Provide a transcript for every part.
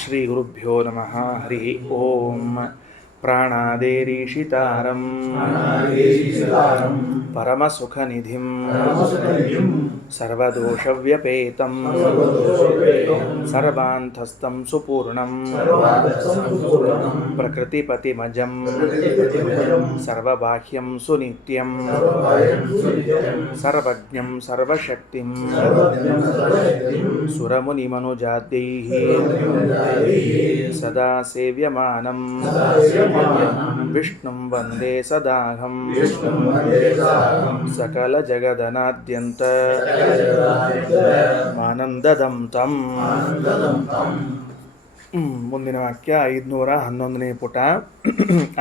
ಶ್ರೀ ಗುರುಭ್ಯೋ ನಮಃ. ಹರಿ ಓಂ. ಪ್ರಾಣಾದೇರೀಶಿತಾರಂ ಪರಮಸುಖನಿಧಿಂ ಸರ್ವದೋಷವ್ಯಪೇತಂ ಸರ್ವಾಂತಸ್ಥಂ ಸುಪೂರ್ಣಂ ಪ್ರಕೃತಿಪತಿಮಜಂ ಸರ್ವಬಾಹ್ಯಂ ಸುನಿತ್ಯಂ ಸರ್ವಜ್ಞಂ ಸರ್ವಶಕ್ತಿಂ ಸುರಮುನಿಮನುಜಾದ್ಯೈಃ ಸದಾ ಸೇವ್ಯಮಾನಂ ವಿಷ್ಣುಂ ವಂದೇ ಸದಾಹಂ ಸಕಲ ಜಗದನಾದ್ಯಂತ ಆನಂದದಂ ತಂ. ಮುಂದಿನ ವಾಕ್ಯ 511ನೇ ಪುಟ.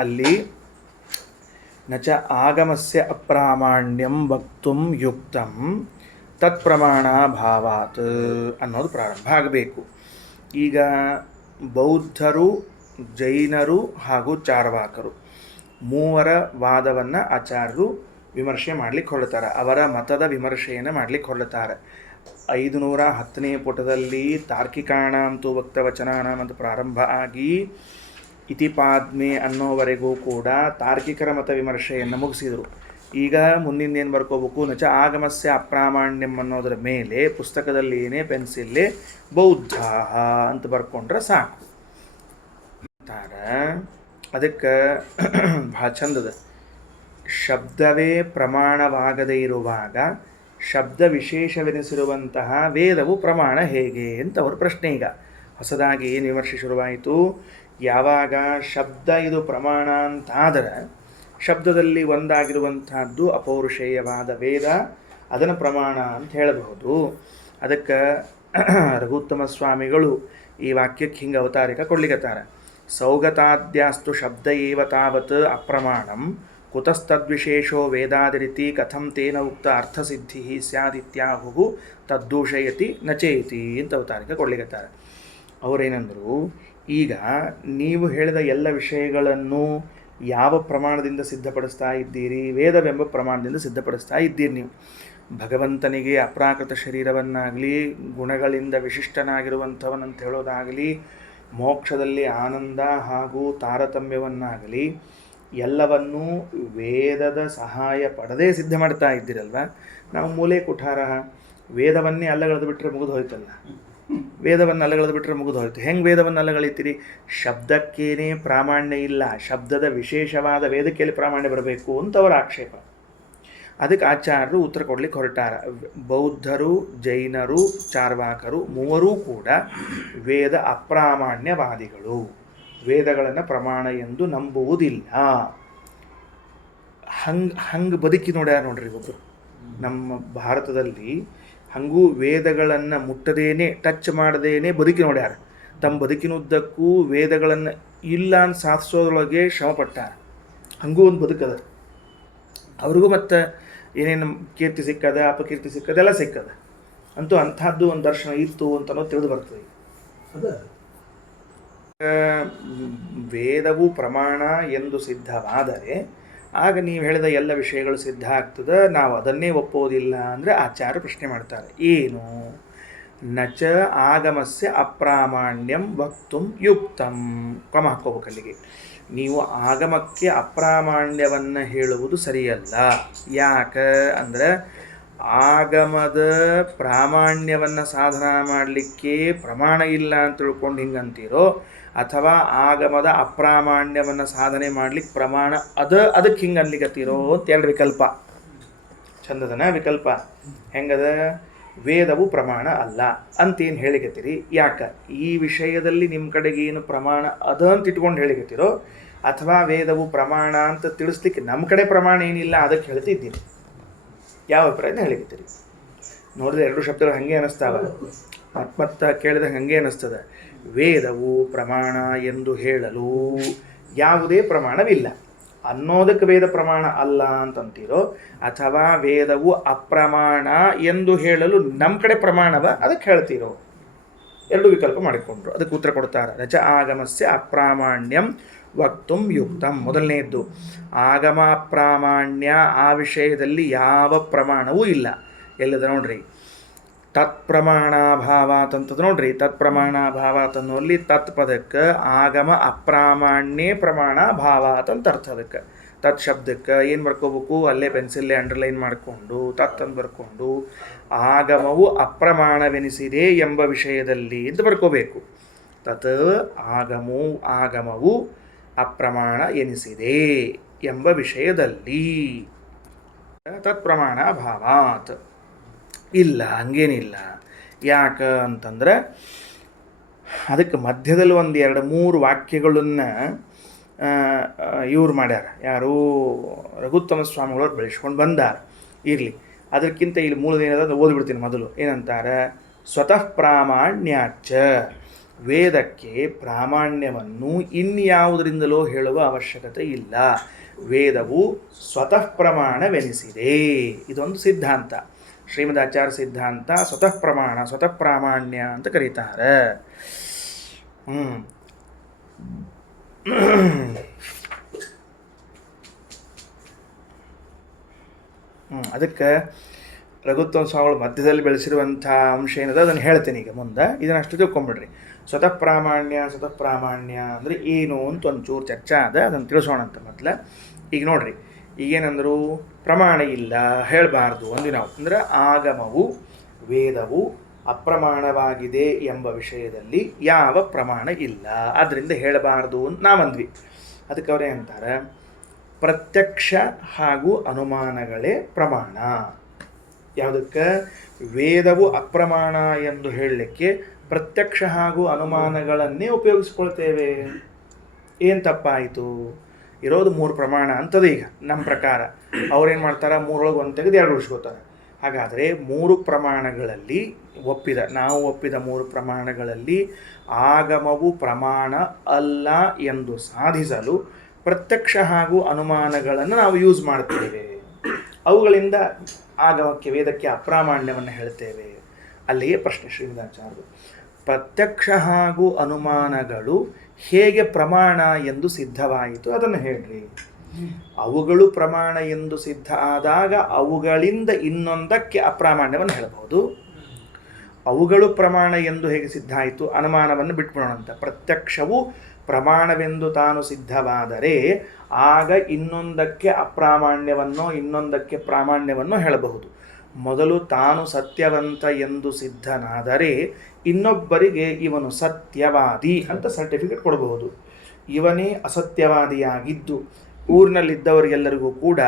ಅಲ್ಲಿ ನಚ ಆಗಮಸ್ಯ ಅಪ್ರಾಮಾಣ್ಯಂ ವಕ್ತುಂ ಯುಕ್ತಂ ತತ್ಪ್ರಮಾಣಾಭಾವಾತ್ ಅನ್ನೋದು ಪ್ರಾರಂಭ ಆಗಬೇಕು. ಈಗ ಬೌದ್ಧರು, ಜೈನರು ಹಾಗೂ ಚಾರ್ವಾಕರು ಮೂವರ ವಾದವನ್ನು ಆಚಾರ್ಯರು ವಿಮರ್ಶೆ ಮಾಡಲಿಕ್ಕೆ ಹೊರಡ್ತಾರೆ. ಅವರ ಮತದ ವಿಮರ್ಶೆಯನ್ನು ಮಾಡಲಿಕ್ಕೆ ಹೊರಡ್ತಾರೆ. 510ನೇ ಪುಟದಲ್ಲಿ ತಾರ್ಕಿಕಾಣಾಂತು ವಕ್ತವಚನಾನಾಂ ಅಂತ ಪ್ರಾರಂಭ ಆಗಿ ಇತಿಪಾದ್ಮೆ ಅನ್ನೋವರೆಗೂ ಕೂಡ ತಾರ್ಕಿಕರ ಮತ ವಿಮರ್ಶೆಯನ್ನು ಮುಗಿಸಿದರು. ಈಗ ಮುಂದಿನ ಏನು ಬರ್ಕೋಬೇಕು, ನಚ ಆಗಮಸ್ಯ ಅಪ್ರಾಮಾಣ್ಯಂ ಅನ್ನೋದರ ಮೇಲೆ ಪುಸ್ತಕದಲ್ಲಿ ಏನೇ ಪೆನ್ಸಿಲ್ಲೇ ಬೌದ್ಧ ಅಂತ ಬರ್ಕೊಂಡ್ರೆ ಸಾಕು. ಅದಕ್ಕೆ ಭಾಳ ಚಂದದ. ಶಬ್ದವೇ ಪ್ರಮಾಣವಾಗದೇ ಇರುವಾಗ ಶಬ್ದ ವಿಶೇಷವೆನಿಸಿರುವಂತಹ ವೇದವು ಪ್ರಮಾಣ ಹೇಗೆ ಅಂತ ಅವ್ರ ಪ್ರಶ್ನೆ. ಈಗ ಹೊಸದಾಗಿ ಏನು ವಿಮರ್ಶೆ ಶುರುವಾಯಿತು, ಯಾವಾಗ ಶಬ್ದ ಇದು ಪ್ರಮಾಣ ಅಂತಾದರೆ ಶಬ್ದದಲ್ಲಿ ಒಂದಾಗಿರುವಂತಹದ್ದು ಅಪೌರುಷೇಯವಾದ ವೇದ, ಅದನ್ನು ಪ್ರಮಾಣ ಅಂತ ಹೇಳಬಹುದು. ಅದಕ್ಕೆ ರಘುತ್ತಮ ಸ್ವಾಮಿಗಳು ಈ ವಾಕ್ಯಕ್ಕೆ ಹಿಂಗೆ ಅವತಾರಿಕ ಕೊಡ್ಲಿಕ್ಕತ್ತಾರೆ. ಸೌಗತಾದ್ಯಾಸ್ತು ಶಬ್ದ ಏವ ತಾವತ್ ಅಪ್ರಮಾಣಂ ಕುತಸ್ತದ್ವಿಶೇಷೋ ವೇದಾದಿರಿತಿ ಕಥಂ ತೇನ ಉಕ್ತ ಅರ್ಥಸಿದ್ಧಿ ಸ್ಯಾದಿತ್ಯಾಹು ತದ್ದೂಷಯತಿ ನಚೇತಿ ಅಂತ ಅವತಾರಿಕ ಕೊಡ್ಲಿಕ್ಕತ್ತಾರೆ. ಅವರೇನೆಂದರು, ಈಗ ನೀವು ಹೇಳಿದ ಎಲ್ಲ ವಿಷಯಗಳನ್ನು ಯಾವ ಪ್ರಮಾಣದಿಂದ ಸಿದ್ಧಪಡಿಸ್ತಾ ಇದ್ದೀರಿ? ವೇದವೆಂಬ ಪ್ರಮಾಣದಿಂದ ಸಿದ್ಧಪಡಿಸ್ತಾ ಇದ್ದೀರಿ. ನೀವು ಭಗವಂತನಿಗೆ ಅಪ್ರಾಕೃತ ಶರೀರವನ್ನಾಗಲಿ, ಗುಣಗಳಿಂದ ವಿಶಿಷ್ಟನಾಗಿರುವಂಥವನಂತ ಹೇಳೋದಾಗಲಿ, ಮೋಕ್ಷದಲ್ಲಿ ಆನಂದ ಹಾಗೂ ತಾರತಮ್ಯವನ್ನಾಗಲಿ ಎಲ್ಲವನ್ನೂ ವೇದದ ಸಹಾಯ ಪಡೆದೇ ಸಿದ್ಧ ಮಾಡ್ತಾ ಇದ್ದೀರಲ್ವ. ನಾವು ಮೂಲೆ ಕುಠಾರ ವೇದವನ್ನೇ ಅಲ್ಲಗಳೆದು ಬಿಟ್ಟರೆ ಮುಗಿದು ಹೋಯ್ತಲ್ಲ. ವೇದವನ್ನು ಅಲ್ಲಗಳೆದು ಬಿಟ್ಟರೆ ಮುಗಿದು ಹೋಯ್ತು. ಹೆಂಗೆ ವೇದವನ್ನು ಅಲ್ಲಗಳಿತೀರಿ? ಶಬ್ದಕ್ಕೇನೇ ಪ್ರಾಮಾಣ್ಯ ಇಲ್ಲ, ಶಬ್ದದ ವಿಶೇಷವಾದ ವೇದಕ್ಕೆಲ್ಲಿ ಪ್ರಾಮಾಣ್ಯ ಬರಬೇಕು ಅಂತ ಅವರ ಆಕ್ಷೇಪ. ಅದಕ್ಕೆ ಆಚಾರ್ಯರು ಉತ್ತರ ಕೊಡ್ಲಿಕ್ಕೆ ಹೊರಟಾರ. ಬೌದ್ಧರು, ಜೈನರು, ಚಾರ್ವಾಕರು ಮೂವರೂ ಕೂಡ ವೇದ ಅಪ್ರಾಮಾಣ್ಯವಾದಿಗಳು, ವೇದಗಳನ್ನು ಪ್ರಮಾಣ ಎಂದು ನಂಬುವುದಿಲ್ಲ. ಹಂಗೆ ಬದುಕಿ ನೋಡ್ಯಾರ ನೋಡ್ರಿ ಒಬ್ಬರು ನಮ್ಮ ಭಾರತದಲ್ಲಿ. ಹಾಗೂ ವೇದಗಳನ್ನು ಮುಟ್ಟದೇನೆ, ಟಚ್ ಮಾಡದೇನೆ ಬದುಕಿ ನೋಡ್ಯಾರ. ತಮ್ಮ ಬದುಕಿನುದ್ದಕ್ಕೂ ವೇದಗಳನ್ನು ಇಲ್ಲ ಅಂತ ಸಾಧಿಸೋದ್ರೊಳಗೆ ಶ್ರಮಪಟ್ಟಾರ. ಹಾಗೂ ಒಂದು ಬದುಕದ ಅವ್ರಿಗೂ ಮತ್ತು ಏನೇನು ಕೀರ್ತಿ ಸಿಕ್ಕದ, ಅಪಕೀರ್ತಿ ಸಿಕ್ಕದೆಲ್ಲ ಸಿಕ್ಕದ. ಅಂತೂ ಅಂಥದ್ದು ಒಂದು ದರ್ಶನ ಇತ್ತು ಅಂತನೋ ತಿಳಿದು ಬರ್ತದೆ. ವೇದವು ಪ್ರಮಾಣ ಎಂದು ಸಿದ್ಧವಾದರೆ ಆಗ ನೀವು ಹೇಳಿದ ಎಲ್ಲ ವಿಷಯಗಳು ಸಿದ್ಧ ಆಗ್ತದೆ. ನಾವು ಅದನ್ನೇ ಒಪ್ಪೋದಿಲ್ಲ ಅಂದರೆ ಆಚಾರ್ಯ ಪ್ರಶ್ನೆ ಮಾಡ್ತಾರೆ, ಏನು? ನಚ ಆಗಮಸ್ಯ ಅಪ್ರಾಮಾಣ್ಯಂ ವಕ್ತುಂ ಯುಕ್ತಂ. ಕ್ರಮ ಹಾಕೋಬೇಕಲ್ಲಿಗೆ. ನೀವು ಆಗಮಕ್ಕೆ ಅಪ್ರಾಮಾಣ್ಯವನ್ನು ಹೇಳುವುದು ಸರಿಯಲ್ಲ. ಯಾಕೆ ಅಂದರೆ ಆಗಮದ ಪ್ರಾಮಾಣ್ಯವನ್ನು ಸಾಧನ ಮಾಡಲಿಕ್ಕೆ ಪ್ರಮಾಣ ಇಲ್ಲ ಅಂತ ತಿಳ್ಕೊಂಡು ಹಿಂಗಂತೀರೋ, ಅಥವಾ ಆಗಮದ ಅಪ್ರಾಮಾಣ್ಯವನ್ನು ಸಾಧನೆ ಮಾಡಲಿಕ್ಕೆ ಪ್ರಮಾಣ ಅದಕ್ಕೆ ಹಿಂಗೆ ಅನ್ಲಿಕ್ಕತ್ತೀರೋ ಅಂತ ಎರಡು ವಿಕಲ್ಪ. ಚಂದದನ ವಿಕಲ್ಪ ಹೆಂಗದ? ವೇದವು ಪ್ರಮಾಣ ಅಲ್ಲ ಅಂತೇನು ಹೇಳಿಕತ್ತೀರಿ? ಯಾಕೆ ಈ ವಿಷಯದಲ್ಲಿ ನಿಮ್ಮ ಕಡೆಗೆ ಏನು ಪ್ರಮಾಣ ಅದ ಅಂತ ಇಟ್ಕೊಂಡು ಹೇಳಿಕತ್ತೀರೋ, ಅಥವಾ ವೇದವು ಪ್ರಮಾಣ ಅಂತ ತಿಳಿಸ್ಲಿಕ್ಕೆ ನಮ್ಮ ಕಡೆ ಪ್ರಮಾಣ ಏನಿಲ್ಲ ಅದಕ್ಕೆ ಹೇಳ್ತಿದ್ದೀನಿ? ಯಾವ ಅಭಿಪ್ರಾಯನ ಹೇಳಿಕತ್ತೀರಿ? ನೋಡಿದ್ರೆ ಎರಡು ಶಬ್ದಗಳು ಹಾಗೆ ಅನ್ನಿಸ್ತಾವ. ಮತ್ತ ಕೇಳಿದಾಗ ಹಾಗೆ ಅನ್ನಿಸ್ತದೆ. ವೇದವು ಪ್ರಮಾಣ ಎಂದು ಹೇಳಲು ಯಾವುದೇ ಪ್ರಮಾಣವಿಲ್ಲ ಅನ್ನೋದಕ್ಕೆ ವೇದ ಪ್ರಮಾಣ ಅಲ್ಲ ಅಂತಂತೀರೋ, ಅಥವಾ ವೇದವು ಅಪ್ರಮಾಣ ಎಂದು ಹೇಳಲು ನಮ್ಮ ಕಡೆ ಪ್ರಮಾಣವ ಅದಕ್ಕೆ ಹೇಳ್ತೀರೋ? ಎರಡು ವಿಕಲ್ಪ ಮಾಡಿಕೊಂಡ್ರು. ಅದಕ್ಕೆ ಉತ್ತರ ಕೊಡ್ತಾರೆ. ರಚ ಆಗಮಸ್ಯ ಅಪ್ರಾಮಾಣ್ಯಂ ವಕ್ತುಂ ಯುಕ್ತಂ. ಮೊದಲನೆಯದ್ದು, ಆಗಮ ಅಪ್ರಾಮಾಣ್ಯ, ಆ ವಿಷಯದಲ್ಲಿ ಯಾವ ಪ್ರಮಾಣವೂ ಇಲ್ಲ. ಎಲ್ಲದ ನೋಡ್ರಿ, ತತ್ಪ್ರಮಾಣಾಭಾವಾತ್ ಅಂತದ್ದು ನೋಡ್ರಿ. ತತ್ಪ್ರಮಾಣಾಭಾವಾತ್ ಅನ್ನೋಲ್ಲಿ ತತ್ ಪದಕ್ಕೆ ಆಗಮ ಅಪ್ರಾಮಾಣ್ಯೇ ಪ್ರಮಾಣಾಭಾವಾತ್ ಅಂತ ಅರ್ಥ. ಅದಕ್ಕೆ ತತ್ ಶಬ್ದಕ್ಕೆ ಏನು ಬರ್ಕೋಬೇಕು, ಅಲ್ಲೇ ಪೆನ್ಸಿಲ್ಲೇ ಅಂಡರ್ಲೈನ್ ಮಾಡಿಕೊಂಡು ತತ್ ಅಂತ ಬರ್ಕೊಂಡು ಆಗಮವು ಅಪ್ರಮಾಣವೆನಿಸಿದೆ ಎಂಬ ವಿಷಯದಲ್ಲಿ ಅಂತ ಬರ್ಕೋಬೇಕು. ತತ್ ಆಗಮವು ಅಪ್ರಮಾಣ ಎನಿಸಿದೆ ಎಂಬ ವಿಷಯದಲ್ಲಿ ತತ್ಪ್ರಮಾಣ ಭಾವಾತ್. ಇಲ್ಲ, ಹಂಗೇನಿಲ್ಲ. ಯಾಕೆ ಅಂತಂದ್ರೆ ಅದಕ್ಕೆ ಮಧ್ಯದಲ್ಲಿ ಒಂದು 2-3 ವಾಕ್ಯಗಳನ್ನು ಇವ್ರು ಮಾಡ್ಯಾರ. ಯಾರು? ರಘುತ್ತಮ ಸ್ವಾಮಿಗಳವ್ರು ಬೆಳೆಸ್ಕೊಂಡು ಬಂದಾರ. ಇರಲಿ, ಅದಕ್ಕಿಂತ ಇಲ್ಲಿ ಮೂಲದೇನದ ಓದ್ಬಿಡ್ತೀನಿ ಮೊದಲು. ಏನಂತಾರೆ? ಸ್ವತಃ ಪ್ರಾಮಾಣ್ಯಾಚ, ವೇದಕ್ಕೆ ಪ್ರಾಮಾಣ್ಯವನ್ನು ಇನ್ಯಾವುದರಿಂದಲೋ ಹೇಳುವ ಅವಶ್ಯಕತೆ ಇಲ್ಲ. ವೇದವು ಸ್ವತಃ ಪ್ರಮಾಣವೆನಿಸಿದೆ. ಇದೊಂದು ಸಿದ್ಧಾಂತ, ಶ್ರೀಮದಾಚಾರ್ಯ ಸಿದ್ಧಾಂತ. ಸ್ವತಃ ಪ್ರಮಾಣ, ಸ್ವತಃ ಪ್ರಾಮಾಣ್ಯ ಅಂತ ಕರೀತಾರೆ. ಅದಕ್ಕೆ ರಘುತ್ತಮ ಸ್ವಾಮಿಗಳು ಮಧ್ಯದಲ್ಲಿ ಬೆಳೆಸಿರುವಂಥ ಅಂಶ ಏನಿದೆ ಅದನ್ನು ಹೇಳ್ತೇನೆ ಈಗ ಮುಂದೆ. ಇದನ್ನಷ್ಟು ತಿಳ್ಕೊಂಬಿಡ್ರಿ. ಸ್ವತಃ ಪ್ರಾಮಾಣ್ಯ ಅಂದರೆ ಏನು ಅಂತ ಒಂಚೂರು ಚರ್ಚೆ ಅದ, ಅದನ್ನು ತಿಳಿಸೋಣ ಅಂತ ಮೊದಲ. ಈಗ ನೋಡ್ರಿ, ಈಗೇನಂದ್ರು ಪ್ರಮಾಣ ಇಲ್ಲ, ಹೇಳಬಾರ್ದು ಅಂದ್ವಿ ನಾವು. ಅಂದ್ರೆ ಆಗಮವು, ವೇದವು ಅಪ್ರಮಾಣವಾಗಿದೆ ಎಂಬ ವಿಷಯದಲ್ಲಿ ಯಾವ ಪ್ರಮಾಣ ಇಲ್ಲ, ಅದರಿಂದ ಹೇಳಬಾರ್ದು ಅಂತ ನಾವಂದ್ವಿ. ಅದಕ್ಕೆ ಅವರೇ ಅಂತಾರೆ, ಪ್ರತ್ಯಕ್ಷ ಹಾಗೂ ಅನುಮಾನಗಳೇ ಪ್ರಮಾಣ. ಯಾವುದಕ್ಕೆ? ವೇದವು ಅಪ್ರಮಾಣ ಎಂದು ಹೇಳಲಿಕ್ಕೆ ಪ್ರತ್ಯಕ್ಷ ಹಾಗೂ ಅನುಮಾನಗಳನ್ನೇ ಉಪಯೋಗಿಸ್ಕೊಳ್ತೇವೆ. ಏನು ತಪ್ಪಾಯಿತು? ಇರೋದು 3 ಪ್ರಮಾಣ ಅಂತದ. ಈಗ ನಮ್ಮ ಪ್ರಕಾರ ಅವ್ರೇನು ಮಾಡ್ತಾರೆ, 3 1 ತೆಗೆದು 2 ಉಳಿಸ್ಕೋತಾರೆ. ಹಾಗಾದರೆ 3 ಪ್ರಮಾಣಗಳಲ್ಲಿ ನಾವು ಒಪ್ಪಿದ 3 ಪ್ರಮಾಣಗಳಲ್ಲಿ ಆಗಮವು ಪ್ರಮಾಣ ಅಲ್ಲ ಎಂದು ಸಾಧಿಸಲು ಪ್ರತ್ಯಕ್ಷ ಹಾಗೂ ಅನುಮಾನಗಳನ್ನು ನಾವು ಯೂಸ್ ಮಾಡ್ತೇವೆ. ಅವುಗಳಿಂದ ಆಗಮಕ್ಕೆ, ವೇದಕ್ಕೆ ಅಪ್ರಾಮಾಣ್ಯವನ್ನು ಹೇಳ್ತೇವೆ. ಅಲ್ಲಿಯೇ ಪ್ರಶ್ನೆ ಶ್ರೀಮದಾಚಾರ್ಯರು, ಪ್ರತ್ಯಕ್ಷ ಹಾಗೂ ಅನುಮಾನಗಳು ಹೇಗೆ ಪ್ರಮಾಣ ಎಂದು ಸಿದ್ಧವಾಯಿತು ಅದನ್ನು ಹೇಳ್ರಿ. ಅವುಗಳು ಪ್ರಮಾಣ ಎಂದು ಸಿದ್ಧ ಆದಾಗ ಅವುಗಳಿಂದ ಇನ್ನೊಂದಕ್ಕೆ ಅಪ್ರಾಮಾಣ್ಯವನ್ನು ಹೇಳಬಹುದು. ಅವುಗಳು ಪ್ರಮಾಣ ಎಂದು ಹೇಗೆ ಸಿದ್ಧ ಆಯಿತು? ಅನುಮಾನವನ್ನು ಬಿಟ್ಬಿಡೋಣಂತ. ಪ್ರತ್ಯಕ್ಷವು ಪ್ರಮಾಣವೆಂದು ತಾನು ಸಿದ್ಧವಾದರೆ ಆಗ ಇನ್ನೊಂದಕ್ಕೆ ಅಪ್ರಾಮಾಣ್ಯವನ್ನೋ ಇನ್ನೊಂದಕ್ಕೆ ಪ್ರಾಮಾಣ್ಯವನ್ನೋ ಹೇಳಬಹುದು. ಮೊದಲು ತಾನು ಸತ್ಯವಂತ ಎಂದು ಸಿದ್ಧನಾದರೆ ಇನ್ನೊಬ್ಬರಿಗೆ ಇವನು ಸತ್ಯವಾದಿ ಅಂತ ಸರ್ಟಿಫಿಕೇಟ್ ಕೊಡಬಹುದು. ಇವನೇ ಅಸತ್ಯವಾದಿಯಾಗಿದ್ದು ಊರಿನಲ್ಲಿದ್ದವರಿಗೆಲ್ಲರಿಗೂ ಕೂಡ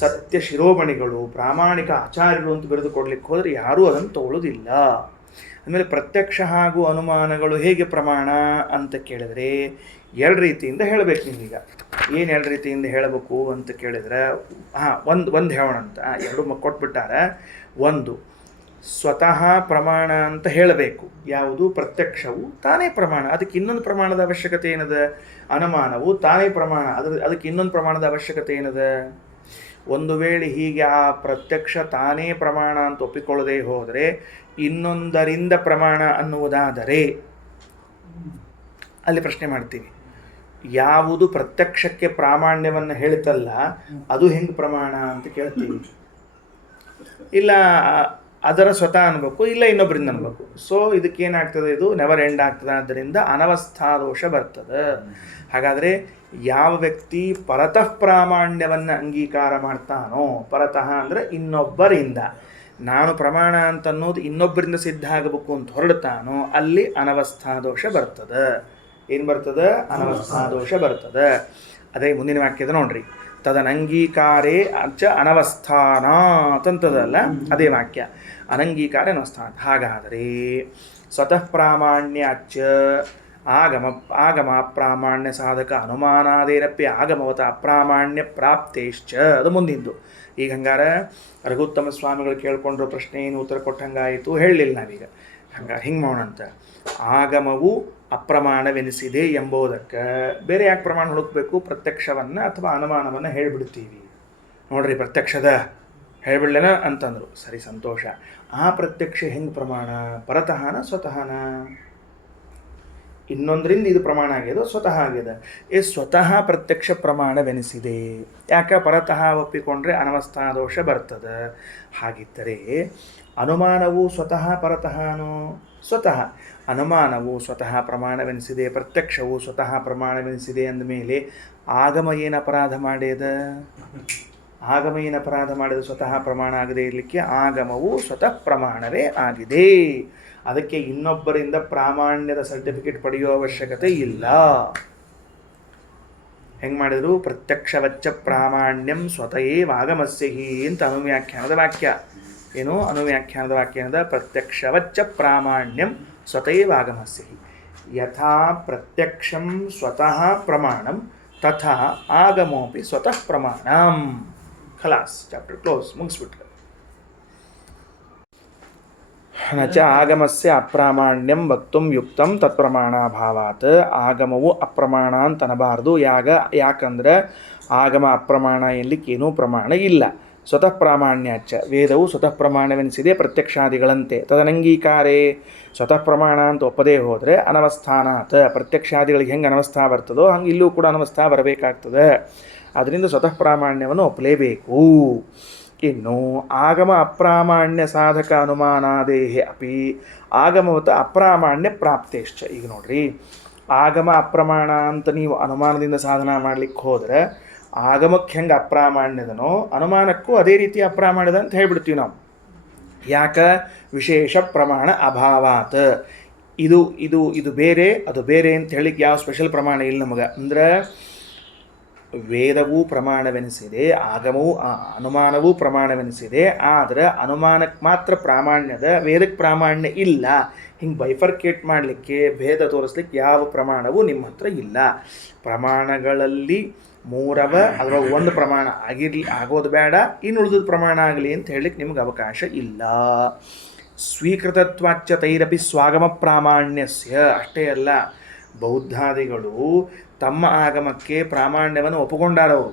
ಸತ್ಯ ಶಿರೋಮಣಿಗಳು, ಪ್ರಾಮಾಣಿಕ ಆಚಾರ್ಯರು ಅಂತ ಬಿರೆದು ಕೊಡ್ಲಿಕ್ಕೆ ಹೋದರೆ ಯಾರೂ ಅದನ್ನು ತಗೊಳ್ಳೋದಿಲ್ಲ. ಆಮೇಲೆ ಪ್ರತ್ಯಕ್ಷ ಹಾಗೂ ಅನುಮಾನಗಳು ಹೇಗೆ ಪ್ರಮಾಣ ಅಂತ ಕೇಳಿದರೆ 2 ರೀತಿಯಿಂದ ಹೇಳಬೇಕು. ನೀವೀಗ ಏನು 2 ರೀತಿಯಿಂದ ಹೇಳಬೇಕು ಅಂತ ಕೇಳಿದರೆ, ಒಂದು ಹೇಳೋಣ ಅಂತ. 2 ಕೊಟ್ಬಿಟ್ಟಾರೆ. ಒಂದು ಸ್ವತಃ ಪ್ರಮಾಣ ಅಂತ ಹೇಳಬೇಕು. ಯಾವುದು? ಪ್ರತ್ಯಕ್ಷವು ತಾನೇ ಪ್ರಮಾಣ, ಅದಕ್ಕೆ ಇನ್ನೊಂದು ಪ್ರಮಾಣದ ಅವಶ್ಯಕತೆ ಏನಿದೆ? ಅನುಮಾನವು ತಾನೇ ಪ್ರಮಾಣ, ಅದಕ್ಕೆ ಇನ್ನೊಂದು ಪ್ರಮಾಣದ ಅವಶ್ಯಕತೆ ಏನಿದೆ? ಒಂದು ವೇಳೆ ಹೀಗೆ ಆ ಪ್ರತ್ಯಕ್ಷ ತಾನೇ ಪ್ರಮಾಣ ಅಂತ ಒಪ್ಪಿಕೊಳ್ಳದೆ ಹೋದರೆ ಇನ್ನೊಂದರಿಂದ ಪ್ರಮಾಣ ಅನ್ನುವುದಾದರೆ ಅಲ್ಲಿ ಪ್ರಶ್ನೆ ಮಾಡ್ತೀವಿ, ಯಾವುದು ಪ್ರತ್ಯಕ್ಷಕ್ಕೆ ಪ್ರಾಮಾಣ್ಯವನ್ನು ಹೇಳ್ತಲ್ಲ ಅದು ಹೆಂಗೆ ಪ್ರಮಾಣ ಅಂತ ಕೇಳ್ತೀವಿ. ಇಲ್ಲ ಅದರ ಸ್ವತಃ ಅನ್ಬೇಕು, ಇಲ್ಲ ಇನ್ನೊಬ್ಬರಿಂದ ಅನ್ಬೇಕು. ಸೊ ಇದಕ್ಕೇನಾಗ್ತದೆ? ಇದು ನೆವರ್ ಎಂಡ್ ಆಗ್ತದೆ. ಆದ್ದರಿಂದ ಅನವಸ್ಥಾ ದೋಷ ಬರ್ತದೆ. ಹಾಗಾದರೆ ಯಾವ ವ್ಯಕ್ತಿ ಪರತಃ ಪ್ರಾಮಾಣ್ಯವನ್ನು ಅಂಗೀಕಾರ ಮಾಡ್ತಾನೋ, ಪರತಃ ಅಂದರೆ ಇನ್ನೊಬ್ಬರಿಂದ, ನಾನು ಪ್ರಮಾಣ ಅಂತ ಅನ್ನೋದು ಇನ್ನೊಬ್ಬರಿಂದ ಸಿದ್ಧ ಆಗಬೇಕು ಅಂತ ಹೊರಡ್ತಾನೋ ಅಲ್ಲಿ ಅನವಸ್ಥಾ ದೋಷ ಬರ್ತದೆ. ಏನು ಬರ್ತದೆ? ಅನವಸ್ಥಾ ದೋಷ ಬರ್ತದೆ. ಅದೇ ಮುಂದಿನ ವಾಕ್ಯದ ನೋಡ್ರಿ, ತದನಂಗೀಕಾರೇ ಅಚ್ಚ ಅನವಸ್ಥಾನಾತ್ ಅಂತದಲ್ಲ, ಅದೇ ವಾಕ್ಯ. ಅನಂಗೀಕಾರ ಅನವಸ್ಥಾನ. ಹಾಗಾದರೆ ಸ್ವತಃ ಪ್ರಾಮಾಣ್ಯ ಅಚ್ಚ ಆಗಮ ಪ್ರಾಮಾಣ್ಯ ಸಾಧಕ ಅನುಮಾನಾದೇರಪ್ಪಿ ಆಗಮವತ ಅಪ್ರಾಮಾಣ್ಯ ಪ್ರಾಪ್ತೇಶ್ಚ, ಅದು ಮುಂದಿಂದು. ಈಗ ಹಂಗಾರೆ ರಘುತ್ತಮ ಸ್ವಾಮಿಗಳು ಕೇಳ್ಕೊಂಡ್ರು ಪ್ರಶ್ನೆ ಏನು ಉತ್ತರ ಕೊಟ್ಟಂಗಾಯಿತು? ಹೇಳಲಿಲ್ಲ ನಾವೀಗ. ಹಿಂಗೆ ಮಾಡೋಣಂತ, ಆಗಮವು ಅಪ್ರಮಾಣವೆನಿಸಿದೆ ಎಂಬುದಕ್ಕೆ ಬೇರೆ ಯಾಕೆ ಪ್ರಮಾಣ ಹುಡುಕಬೇಕು? ಪ್ರತ್ಯಕ್ಷವನ್ನು ಅಥವಾ ಅನುಮಾನವನ್ನು ಹೇಳಿಬಿಡ್ತೀವಿ. ನೋಡ್ರಿ ಪ್ರತ್ಯಕ್ಷದ ಹೇಳಿಬಿಡ್ಲೇನ ಅಂತಂದರು. ಸರಿ, ಸಂತೋಷ. ಆ ಪ್ರತ್ಯಕ್ಷ ಹೆಂಗೆ ಪ್ರಮಾಣ? ಪರತಃನ ಸ್ವತಃನ? ಇನ್ನೊಂದರಿಂದ ಇದು ಪ್ರಮಾಣ ಆಗಿದೆ, ಸ್ವತಃ ಆಗಿದೆ. ಈ ಸ್ವತಃ ಪ್ರತ್ಯಕ್ಷ ಪ್ರಮಾಣವೆನಿಸಿದೆ. ಯಾಕೆ ಪರತಃ ಒಪ್ಪಿಕೊಂಡ್ರೆ ಅನವಸ್ಥಾ ದೋಷ ಬರ್ತದೆ. ಹಾಗಿದ್ದರೆ ಅನುಮಾನವು ಸ್ವತಃ ಪರತಃನೋ? ಸ್ವತಃ. ಅನುಮಾನವು ಸ್ವತಃ ಪ್ರಮಾಣವೆನಿಸಿದೆ, ಪ್ರತ್ಯಕ್ಷವು ಸ್ವತಃ ಪ್ರಮಾಣವೆನಿಸಿದೆ ಅಂದಮೇಲೆ ಆಗಮ ಏನು ಅಪರಾಧ ಮಾಡ್ಯದ? ಆಗಮ ಏನು ಅಪರಾಧ ಮಾಡಿದ ಸ್ವತಃ ಪ್ರಮಾಣ ಆಗದೆ ಇರಲಿಕ್ಕೆ? ಆಗಮವು ಸ್ವತಃ ಪ್ರಮಾಣವೇ ಆಗಿದೆ. ಅದಕ್ಕೆ ಇನ್ನೊಬ್ಬರಿಂದ ಪ್ರಾಮಾಣ್ಯದ ಸರ್ಟಿಫಿಕೇಟ್ ಪಡೆಯುವ ಅವಶ್ಯಕತೆ ಇಲ್ಲ. ಹೆಂಗೆ ಮಾಡಿದ್ರು? ಪ್ರತ್ಯಕ್ಷವಚ್ಚ ಪ್ರಾಮಾಣ್ಯಂ ಸ್ವತಃ ಆಗಮಸ್ಯ ಹಿ ಅಂತ ಅನುವ್ಯಾಖ್ಯಾನದ ವಾಕ್ಯ. ಏನು ಅನುವ್ಯಾಖ್ಯಾನದ ವಾಕ್ಯದ? ಪ್ರತ್ಯಕ್ಷವಚ್ಚ ಪ್ರಾಮಾಣ್ಯಂ ಸ್ವತಃ ಆಗಮಸ್ಯ ಹಿ. ಯಥಾ ಪ್ರತ್ಯಕ್ಷಂ ಸ್ವತಃ ಪ್ರಮಾಣಂ ತಥಾ ಆಗಮೋಪಿ ಸ್ವತಃ ಪ್ರಮಾಣಂ. ಖಲಾಸ್, ಚಾಪ್ಟರ್ ಕ್ಲೋಸ್, ಮುಗಿಸ್ಬಿಟ್ರೆ. ನ ಚ ಆಗಮಸ್ಯ ಅಪ್ರಾಮಾಣ್ಯಂ ವಕ್ತುಂ ಯುಕ್ತಂ ತತ್ಪ್ರಮಾಣಾಭಾವಾತ್. ಆಗಮವು ಅಪ್ರಮಾಣ ಅಂತ ಅನ್ನಬಾರ್ದು. ಯಾಕಂದ್ರೆ ಆಗಮ ಅಪ್ರಮಾಣ ಎನ್ಲಿಕ್ಕೇನೂ ಪ್ರಮಾಣ ಇಲ್ಲ. ಸ್ವತಃ ಪ್ರಾಮಾಣ್ಯಾಚ, ವೇದವು ಸ್ವತಃ ಪ್ರಮಾಣವೆನಿಸಿದೆ ಪ್ರತ್ಯಕ್ಷಾದಿಗಳಂತೆ. ತದನಂಗೀಕಾರೇ, ಸ್ವತಃ ಪ್ರಮಾಣ ಅಂತ ಒಪ್ಪದೇ ಹೋದರೆ ಅನವಸ್ಥಾನಾತ್, ಪ್ರತ್ಯಕ್ಷಾದಿಗಳಿಗೆ ಹೆಂಗೆ ಅನವಸ್ಥಾ ಬರ್ತದೋ ಹಂಗೆ ಇಲ್ಲೂ ಕೂಡ ಅನವಸ್ಥಾ ಬರಬೇಕಾಗ್ತದೆ. ಅದರಿಂದ ಸ್ವತಃ ಪ್ರಾಮಾಣ್ಯವನ್ನು ಒಪ್ಪಲೇಬೇಕು. ಇನ್ನು ಆಗಮ ಅಪ್ರಾಮಾಣ್ಯ ಸಾಧಕ ಅನುಮಾನಾದೇಹಿ ಅಪಿ ಆಗಮವತ ಅಪ್ರಾಮಾಣ್ಯ ಪ್ರಾಪ್ತೇಶ್ಚ. ಈಗ ನೋಡ್ರಿ, ಆಗಮ ಅಪ್ರಮಾಣ ಅಂತ ನೀವು ಅನುಮಾನದಿಂದ ಸಾಧನ ಮಾಡ್ಲಿಕ್ಕೆ ಹೋದರೆ ಆಗಮಕ್ಕೆ ಹೆಂಗೆ ಅಪ್ರಾಮಾಣ್ಯದನೋ ಅನುಮಾನಕ್ಕೂ ಅದೇ ರೀತಿ ಅಪ್ರಾಮಾಣ್ಯದ ಅಂತ ಹೇಳ್ಬಿಡ್ತೀವಿ ನಾವು. ಯಾಕೆ? ವಿಶೇಷ ಪ್ರಮಾಣ ಅಭಾವಾತ್. ಇದು ಇದು ಇದು ಬೇರೆ, ಅದು ಬೇರೆ ಅಂತ ಹೇಳಿಕ್ಕೆ ಯಾವ ಸ್ಪೆಷಲ್ ಪ್ರಮಾಣ ಇಲ್ಲ ನಮಗೆ. ಅಂದ್ರೆ ವೇದವೂ ಪ್ರಮಾಣವೆನಿಸಿದೆ, ಆಗಮವೂ ಅನುಮಾನವೂ ಪ್ರಮಾಣವೆನಿಸಿದೆ. ಆದರೆ ಅನುಮಾನಕ್ಕೆ ಮಾತ್ರ ಪ್ರಾಮಾಣ್ಯದ, ವೇದಕ್ಕೆ ಪ್ರಾಮಾಣ್ಯ ಇಲ್ಲ. ಹಿಂಗೆ ಬೈಫರ್ಕೇಟ್ ಮಾಡಲಿಕ್ಕೆ, ಭೇದ ತೋರಿಸ್ಲಿಕ್ಕೆ ಯಾವ ಪ್ರಮಾಣವೂ ನಿಮ್ಮ ಹತ್ರ ಇಲ್ಲ. ಪ್ರಮಾಣಗಳಲ್ಲಿ ಮೂರವ ಅದರೊಳಗೆ ಒಂದು ಪ್ರಮಾಣ ಆಗೋದು ಬೇಡ, ಇನ್ನು ಉಳಿದ ಪ್ರಮಾಣ ಆಗಲಿ ಅಂತ ಹೇಳಲಿಕ್ಕೆ ನಿಮ್ಗೆ ಅವಕಾಶ ಇಲ್ಲ. ಸ್ವೀಕೃತತ್ವಾಚ್ಯ ತೈರಪಿ ಸ್ವಾಗಮ ಪ್ರಾಮಾಣ್ಯಸ್ಯ. ಅಷ್ಟೇ ಅಲ್ಲ, ಬೌದ್ಧಾದಿಗಳು ತಮ್ಮ ಆಗಮಕ್ಕೆ ಪ್ರಾಮಾಣ್ಯವನ್ನು ಒಪ್ಪಿಕೊಂಡಾರವರು.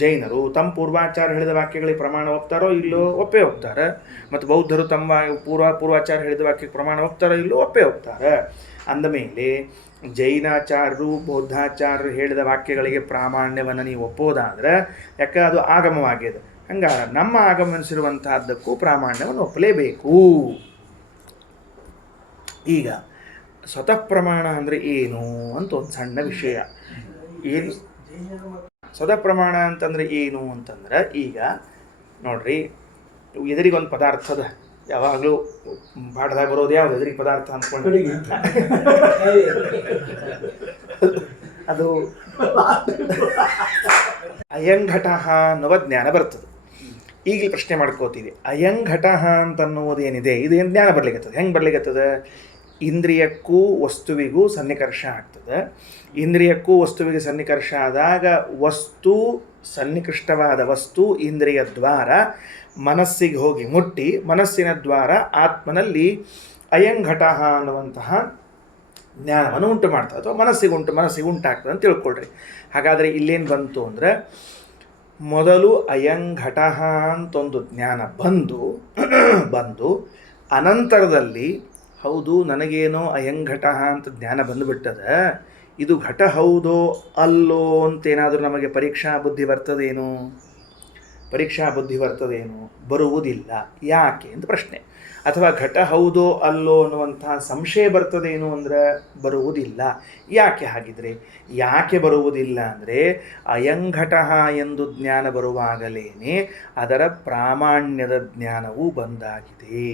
ಜೈನರು ತಮ್ಮ ಪೂರ್ವಾಚಾರ ಹೇಳಿದ ವಾಕ್ಯಗಳಿಗೆ ಪ್ರಮಾಣ ಒಪ್ತಾರೋ ಇಲ್ಲೋ? ಒಪ್ಪೇ ಒಪ್ತಾರೆ. ಮತ್ತು ಬೌದ್ಧರು ತಮ್ಮ ಪೂರ್ವಾಚಾರ ಹೇಳಿದ ವಾಕ್ಯಕ್ಕೆ ಪ್ರಮಾಣ ಒಪ್ತಾರೋ ಇಲ್ಲೋ? ಒಪ್ಪೇ ಒಪ್ತಾರೆ. ಅಂದಮೇಲೆ ಜೈನಾಚಾರ್ಯರು ಬೌದ್ಧಾಚಾರ್ಯರು ಹೇಳಿದ ವಾಕ್ಯಗಳಿಗೆ ಪ್ರಾಮಾಣ್ಯವನ್ನು ನೀವು ಒಪ್ಪೋದಾದ್ರೆ, ಯಾಕೆ ಅದು ಆಗಮವಾಗಿದೆ. ಹಂಗಾರೆ ನಮ್ಮ ಆಗಮನಿಸಿರುವಂತಹದ್ದಕ್ಕೂ ಪ್ರಾಮಾಣ್ಯವನ್ನು ಒಪ್ಪಲೇಬೇಕು. ಈಗ ಸ್ವತಃ ಪ್ರಮಾಣ ಅಂದರೆ ಏನು ಅಂತ ಒಂದು ಸಣ್ಣ ವಿಷಯ. ಏನು ಸ್ವತಃ ಪ್ರಮಾಣ ಅಂತಂದರೆ ಏನು ಅಂತಂದ್ರೆ, ಈಗ ನೋಡ್ರಿ, ಎದುರಿಗೊಂದು ಪದಾರ್ಥದ, ಯಾವಾಗಲೂ ಪಾಠದಾಗ ಬರೋದು ಯಾವುದು? ಎದುರಿಗೆ ಪದಾರ್ಥ ಅಂದ್ಕೊಂಡು ಅದು ಅಯಂಘಟ ಅನ್ನುವ ಜ್ಞಾನ ಬರ್ತದೆ. ಈಗಲೇ ಪ್ರಶ್ನೆ ಮಾಡ್ಕೋತೀವಿ, ಅಯಂಘಟ ಅಂತನ್ನುವುದು ಏನಿದೆ, ಇದು ಏನು ಜ್ಞಾನ ಬರ್ಲಿಕ್ಕತ್ತದ? ಹೆಂಗೆ ಬರ್ಲಿಕ್ಕತ್ತದ? ಇಂದ್ರಿಯಕ್ಕೂ ವಸ್ತುವಿಗೂ ಸನ್ನಿಕರ್ಷ ಆಗ್ತದೆ. ಇಂದ್ರಿಯಕ್ಕೂ ವಸ್ತುವಿಗೆ ಸನ್ನಿಕರ್ಷ ಆದಾಗ ವಸ್ತು, ಸನ್ನಿಕೃಷ್ಟವಾದ ವಸ್ತು ಇಂದ್ರಿಯ ದ್ವಾರ ಮನಸ್ಸಿಗೆ ಹೋಗಿ ಮುಟ್ಟಿ, ಮನಸ್ಸಿನ ದ್ವಾರ ಆತ್ಮನಲ್ಲಿ ಅಯಂಘಟ ಅನ್ನುವಂತಹ ಜ್ಞಾನವನ್ನು ಉಂಟು ಮಾಡ್ತದೆ, ಅಥವಾ ಮನಸ್ಸಿಗೆ ಉಂಟಾಗ್ತದೆ ಅಂತ ತಿಳ್ಕೊಳ್ರಿ. ಹಾಗಾದರೆ ಇಲ್ಲೇನು ಬಂತು ಅಂದರೆ, ಮೊದಲು ಅಯಂಘಟ ಅಂತೊಂದು ಜ್ಞಾನ ಬಂದು ಅನಂತರದಲ್ಲಿ ಹೌದು ನನಗೇನೋ ಅಯಂಘಟ ಅಂತ ಜ್ಞಾನ ಬಂದುಬಿಟ್ಟದ, ಇದು ಘಟ ಹೌದೋ ಅಲ್ಲೋ ಅಂತೇನಾದರೂ ನಮಗೆ ಪರೀಕ್ಷಾ ಬುದ್ಧಿ ಬರ್ತದೇನು? ಬರುವುದಿಲ್ಲ. ಯಾಕೆ ಅಂತ ಪ್ರಶ್ನೆ. ಅಥವಾ ಘಟ ಹೌದೋ ಅಲ್ಲೋ ಅನ್ನುವಂತಹ ಸಂಶಯ ಬರ್ತದೇನು ಅಂದರೆ ಬರುವುದಿಲ್ಲ. ಯಾಕೆ ಹಾಗಿದ್ರೆ? ಯಾಕೆ ಬರುವುದಿಲ್ಲ ಅಂದರೆ, ಅಯಂಘಟ ಎಂದು ಜ್ಞಾನ ಬರುವಾಗಲೇ ಅದರ ಪ್ರಾಮಾಣ್ಯದ ಜ್ಞಾನವೂ ಬಂದಾಗಿದೆ.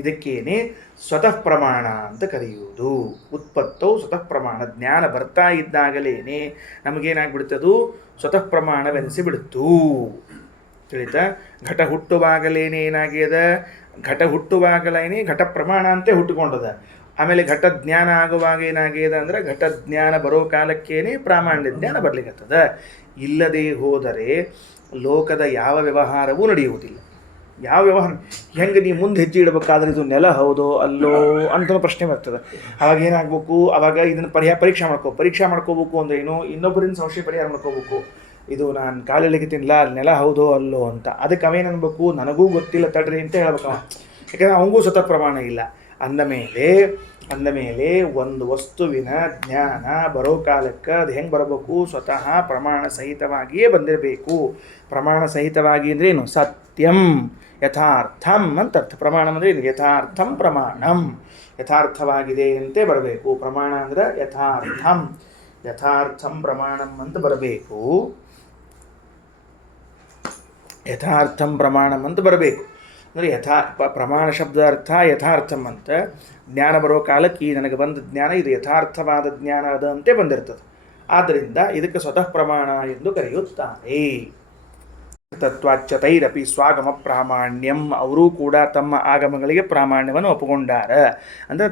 ಇದಕ್ಕೇನೆ ಸ್ವತಃ ಪ್ರಮಾಣ ಅಂತ ಕರೆಯುವುದು. ಉತ್ಪತ್ತವು ಸ್ವತಃ ಪ್ರಮಾಣ. ಜ್ಞಾನ ಬರ್ತಾ ಇದ್ದಾಗಲೇ ನಮಗೇನಾಗ್ಬಿಡ್ತದು? ಸ್ವತಃ ಪ್ರಮಾಣವೆನಿಸಿಬಿಡ್ತು. ತಿಳಿತಾ? ಘಟ ಹುಟ್ಟುವಾಗಲೇನೆ ಏನಾಗ್ಯದ? ಘಟ ಹುಟ್ಟುವಾಗಲೇನೆ ಘಟ ಪ್ರಮಾಣ ಅಂತೆ ಹುಟ್ಟುಕೊಂಡದ. ಆಮೇಲೆ ಘಟ ಜ್ಞಾನ ಆಗುವಾಗ ಏನಾಗ್ಯದ ಅಂದರೆ, ಘಟ ಜ್ಞಾನ ಬರೋ ಕಾಲಕ್ಕೇನೆ ಪ್ರಾಮಾಣ್ಯ ಜ್ಞಾನ ಬರ್ಲಿಕ್ಕತ್ತದ. ಇಲ್ಲದೆ ಹೋದರೆ ಲೋಕದ ಯಾವ ವ್ಯವಹಾರವೂ ನಡೆಯುವುದಿಲ್ಲ. ಯಾವ ವ್ಯವಹಾರ ಹೆಂಗೆ ನೀವು ಮುಂದೆ ಹೆಜ್ಜೆ ಇಡಬೇಕಾದ್ರೆ ಇದು ನೆಲ ಹೌದೋ ಅಲ್ಲೋ ಅಂತ ಪ್ರಶ್ನೆ ಬರ್ತದೆ. ಅವಾಗ ಏನಾಗಬೇಕು? ಅವಾಗ ಇದನ್ನು ಪರೀಕ್ಷೆ ಮಾಡ್ಕೋಬೇಕು ಅಂದ್ರೆ ಏನು? ಇನ್ನೊಬ್ಬರಿಂದ ಸಂಶಯ ಪರಿಹಾರ ಮಾಡ್ಕೋಬೇಕು. ಇದು ನಾನು ಕಾಲಲ್ಲಿ ತಿನ್ನಲ್ಲ, ಅಲ್ಲಿ ನೆಲ ಹೌದೋ ಅಲ್ಲೋ ಅಂತ. ಅದಕ್ಕೆ ಅವೇನು ಅನ್ಬೇಕು? ನನಗೂ ಗೊತ್ತಿಲ್ಲ ತಡ್ರಿ ಅಂತ ಹೇಳ್ಬೇಕು. ಯಾಕಂದರೆ ಅವನಿಗೂ ಸ್ವತಃ ಪ್ರಮಾಣ ಇಲ್ಲ. ಅಂದ ಮೇಲೆ ಅಂದಮೇಲೆ ಒಂದು ವಸ್ತುವಿನ ಜ್ಞಾನ ಬರೋ ಕಾಲಕ್ಕೆ ಅದು ಹೆಂಗೆ ಬರಬೇಕು, ಸ್ವತಃ ಪ್ರಮಾಣ ಸಹಿತವಾಗಿಯೇ ಬಂದಿರಬೇಕು. ಪ್ರಮಾಣ ಸಹಿತವಾಗಿ ಅಂದರೆ ಏನು? ಸತ್ಯಂ ಯಥಾರ್ಥಂ ಅಂತ ಅರ್ಥ. ಪ್ರಮಾಣ ಅಂದರೆ ಏನು? ಯಥಾರ್ಥಂ ಪ್ರಮಾಣಂ, ಯಥಾರ್ಥವಾಗಿದೆ ಅಂತೆ ಬರಬೇಕು. ಪ್ರಮಾಣ ಅಂದರೆ ಯಥಾರ್ಥಂ, ಯಥಾರ್ಥಂ ಪ್ರಮಾಣಂ ಅಂತ ಬರಬೇಕು. ಯಥಾರ್ಥಂ ಪ್ರಮಾಣಂ ಅಂತ ಬರಬೇಕು. ಅಂದರೆ ಪ್ರಮಾಣ ಶಬ್ದ ಅರ್ಥ ಯಥಾರ್ಥಂ ಅಂತ. ಜ್ಞಾನ ಬರೋ ಕಾಲಕ್ಕೆ ಈ ನನಗೆ ಬಂದ ಜ್ಞಾನ ಇದು ಯಥಾರ್ಥವಾದ ಜ್ಞಾನ ಅದಂತೆ ಬಂದಿರ್ತದೆ. ಆದ್ದರಿಂದ ಇದಕ್ಕೆ ಸ್ವತಃ ಪ್ರಮಾಣ ಎಂದು ಕರೆಯುತ್ತಾರೆ. ತತ್ವಾಚ್ಯತೈರಪಿ ಸ್ವಾಗಮ ಪ್ರಾಮಾಣ್ಯಂ. ಅವರೂ ಕೂಡ ತಮ್ಮ ಆಗಮಗಳಿಗೆ ಪ್ರಾಮಾಣ್ಯವನ್ನು ಒಪ್ಪುಕೊಂಡಾರ. ಅಂದರೆ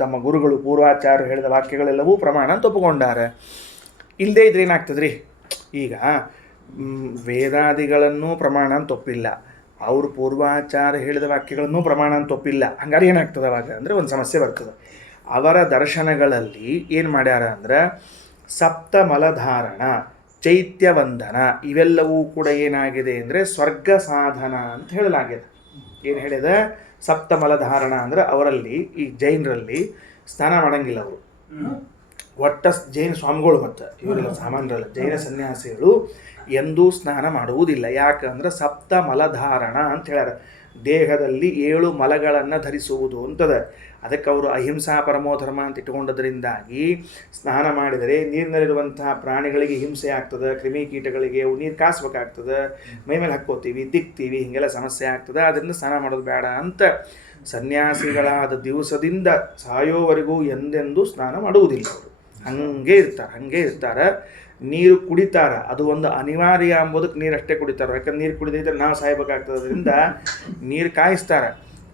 ತಮ್ಮ ಗುರುಗಳು ಪೂರ್ವಾಚಾರ್ಯರು ಹೇಳಿದ ವಾಕ್ಯಗಳೆಲ್ಲವೂ ಪ್ರಮಾಣ ಅಂತ ಒಪ್ಪುಕೊಂಡಾರ. ಇಲ್ಲದೇ ಇದ್ರೆ ಏನಾಗ್ತದ್ರಿ? ಈಗ ವೇದಾದಿಗಳನ್ನು ಪ್ರಮಾಣ ಅಂತ ಒಪ್ಪಿಲ್ಲ, ಅವರು ಪೂರ್ವಾಚಾರ್ಯ ಹೇಳಿದ ವಾಕ್ಯಗಳನ್ನು ಪ್ರಮಾಣ ಅಂತ ಒಪ್ಪಿಲ್ಲ. ಹಂಗಾರೆ ಏನಾಗ್ತದೆ ಅವಾಗ ಅಂದರೆ ಒಂದು ಸಮಸ್ಯೆ ಬರ್ತದೆ. ಅವರ ದರ್ಶನಗಳಲ್ಲಿ ಏನು ಮಾಡ್ಯಾರ ಅಂದ್ರೆ ಸಪ್ತಮಲಧಾರಣ, ಚೈತ್ಯವಂದನ ಇವೆಲ್ಲವೂ ಕೂಡ ಏನಾಗಿದೆ ಅಂದರೆ ಸ್ವರ್ಗ ಸಾಧನ ಅಂತ ಹೇಳಲಾಗಿದೆ. ಏನು ಹೇಳಿದ? ಸಪ್ತಮಲಧಾರಣ ಅಂದರೆ ಅವರಲ್ಲಿ, ಈ ಜೈನರಲ್ಲಿ ಸ್ನಾನ ಮಾಡಂಗಿಲ್ಲ ಅವರು. ಒಟ್ಟ ಜೈನ ಸ್ವಾಮಿಗಳು ಮತ್ತು ಇವರೆಲ್ಲ ಸಾಮಾನ್ಯರಲ್ಲ, ಜೈನ ಸನ್ಯಾಸಿಗಳು ಎಂದೂ ಸ್ನಾನ ಮಾಡುವುದಿಲ್ಲ. ಯಾಕಂದ್ರೆ ಸಪ್ತ ಮಲಧಾರಣ ಅಂತ ಹೇಳ್ಯಾರ. ದೇಹದಲ್ಲಿ 7 ಮಲಗಳನ್ನು ಧರಿಸುವುದು ಅಂತದ. ಅದಕ್ಕೆ ಅವರು ಅಹಿಂಸಾ ಪರಮೋಧರ್ಮ ಅಂತ ಇಟ್ಟುಕೊಂಡದ್ರಿಂದಾಗಿ ಸ್ನಾನ ಮಾಡಿದರೆ ನೀರಿನಲ್ಲಿರುವಂತಹ ಪ್ರಾಣಿಗಳಿಗೆ ಹಿಂಸೆ ಆಗ್ತದೆ, ಕ್ರಿಮಿಕೀಟಗಳಿಗೆ ಅವು ನೀರು ಕಾಸ್ಬೇಕಾಗ್ತದೆ, ಮೈಮೇಲೆ ಹಾಕ್ಕೋತೀವಿ, ತಿಕ್ತೀವಿ, ಹೀಗೆಲ್ಲ ಸಮಸ್ಯೆ ಆಗ್ತದೆ. ಅದರಿಂದ ಸ್ನಾನ ಮಾಡೋದು ಬೇಡ ಅಂತ ಸನ್ಯಾಸಿಗಳಾದ ದಿವಸದಿಂದ ಸಾಯೋವರೆಗೂ ಎಂದೆಂದೂ ಸ್ನಾನ ಮಾಡುವುದಿಲ್ಲ. ಅವರು ಹಂಗೆ ಇರ್ತಾರೆ. ನೀರು ಕುಡಿತಾರ, ಅದು ಒಂದು ಅನಿವಾರ್ಯ ಅಂಬೋದಕ್ಕೆ ನೀರು ಅಷ್ಟೇ ಕುಡಿತಾರೆ. ಯಾಕಂದ್ರೆ ನೀರು ಕುಡಿದಿದ್ರೆ ನಾವು ಸಾಯ್ಬೇಕಾಗ್ತದ್ರಿಂದ ನೀರು